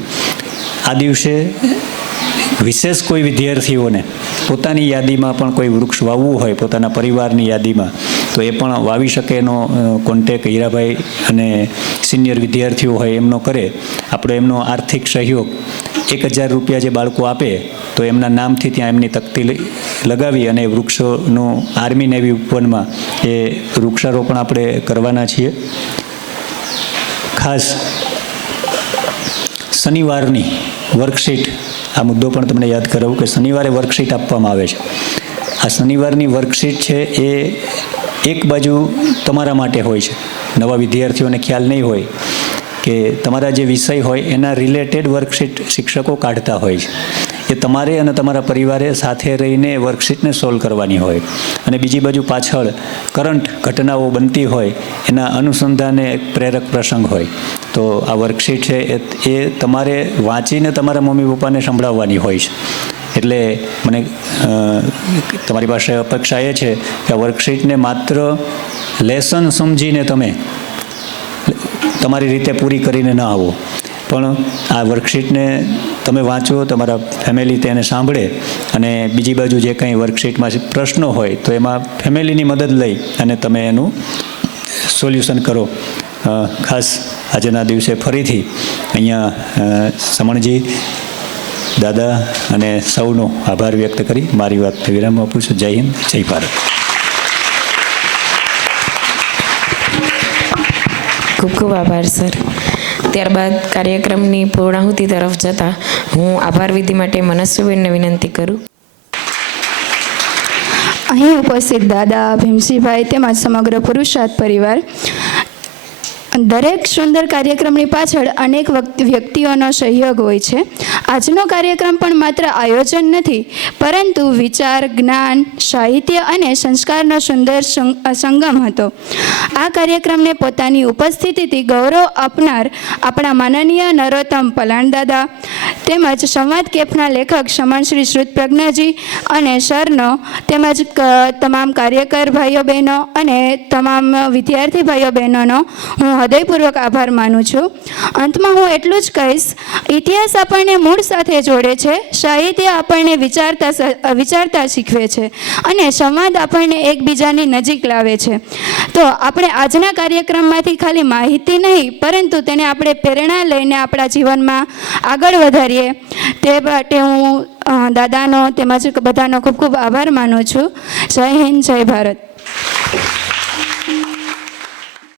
આ દિવસે વિશેષ કોઈ વિદ્યાર્થીઓને પોતાની યાદીમાં પણ કોઈ વૃક્ષ વાવવું હોય, પોતાના પરિવારની યાદીમાં, તો એ પણ વાવી શકે. એનો કોન્ટેક હીરાભાઈ અને સિનિયર વિદ્યાર્થીઓ હોય એમનો કરે. આપણે એમનો આર્થિક સહયોગ 1000 રૂપિયા જે બાળકો આપે તો એમના નામથી ત્યાં એમની તકતી લગાવી અને વૃક્ષોનું આર્મી નેવી ઉપવનમાં એ વૃક્ષારોપણ આપણે કરવાના છીએ. ખાસ શનિવારની વર્કશીટ, આ મુદ્દો પણ તમને યાદ કરાવું કે શનિવારે વર્કશીટ આપવામાં આવે છે. આ શનિવારની વર્કશીટ છે એ એક બાજુ તમારા માટે હોય છે. નવા વિદ્યાર્થીઓને ખ્યાલ નહીં હોય કે તમારા જે વિષય હોય એના રિલેટેડ વર્કશીટ શિક્ષકો કાઢતા હોય છે. એ તમારે અને તમારા પરિવારે સાથે રહીને વર્કશીટને સોલ્વ કરવાની હોય, અને બીજી બાજુ પાછળ કરંટ ઘટનાઓ બનતી હોય એના અનુસંધાને એક પ્રેરક પ્રસંગ હોય. તો આ વર્કશીટ છે એ તમારે વાંચીને તમારા મમ્મી પપ્પાને સંભળાવવાની હોય છે. એટલે મને તમારી પાસે અપેક્ષા એ છે કે આ વર્કશીટને માત્ર લેસન સમજીને તમે તમારી રીતે પૂરી કરીને ન આવો, પણ આ વર્કશીટને તમે વાંચો, તમારા ફેમિલી તેને સાંભળે, અને બીજી બાજુ જે કંઈ વર્કશીટમાં પ્રશ્નો હોય તો એમાં ફેમિલીની મદદ લઈ અને તમે એનું સોલ્યુશન કરો. ખાસ આજના દિવસે ફરીથી અહીંયા સમણજી દાદા અને સૌનો આભાર વ્યક્ત કરી મારી વાત વિરામ આપું છું. જય હિન્દ, જય ભારત. ખૂબ ખૂબ આભાર સર. ત્યારબાદ કાર્યક્રમની પૂર્ણાહુતિ તરફ જતાં હું આભાર વિધિ માટે મનસ્વીબેનને વિનંતી કરું. અહીં ઉપસ્થિત દાદા, ભીમસિંહભાઈ તેમજ સમગ્ર પુરુષાર્થ પરિવાર, દરેક સુંદર કાર્યક્રમની પાછળ અનેક વ્યક્તિઓનો સહયોગ હોય છે. આજનો કાર્યક્રમ પણ માત્ર આયોજન નથી, પરંતુ વિચાર, જ્ઞાન, સાહિત્ય અને સંસ્કારનો સુંદર સંગમ હતો. આ કાર્યક્રમને પોતાની ઉપસ્થિતિથી ગૌરવ આપનાર આપણા માનનીય નરોત્તમ પલાણદાદા તેમજ સંવાદ કેફના લેખક સમણ શ્રી શ્રુત પ્રજ્ઞાજી અને સરનો, તેમજ તમામ કાર્યકર ભાઈઓ બહેનો અને તમામ વિદ્યાર્થી ભાઈઓ બહેનોનો હું હૃદયપૂર્વક આભાર માનું છું. અંતમાં હું એટલું જ કહીશ, ઇતિહાસ આપણને મૂળ સાથે જોડે છે, સાહિત્ય આપણને વિચારતા શીખવે છે, અને સંવાદ આપણને એકબીજાની નજીક લાવે છે. તો આપણે આજના કાર્યક્રમમાંથી ખાલી માહિતી નહીં, પરંતુ તેને આપણે પ્રેરણા લઈને આપણા જીવનમાં આગળ વધારીએ, તે માટે હું દાદાનો તેમજ બધાનો ખૂબ ખૂબ આભાર માનું છું. જય હિન્દ, જય ભારત.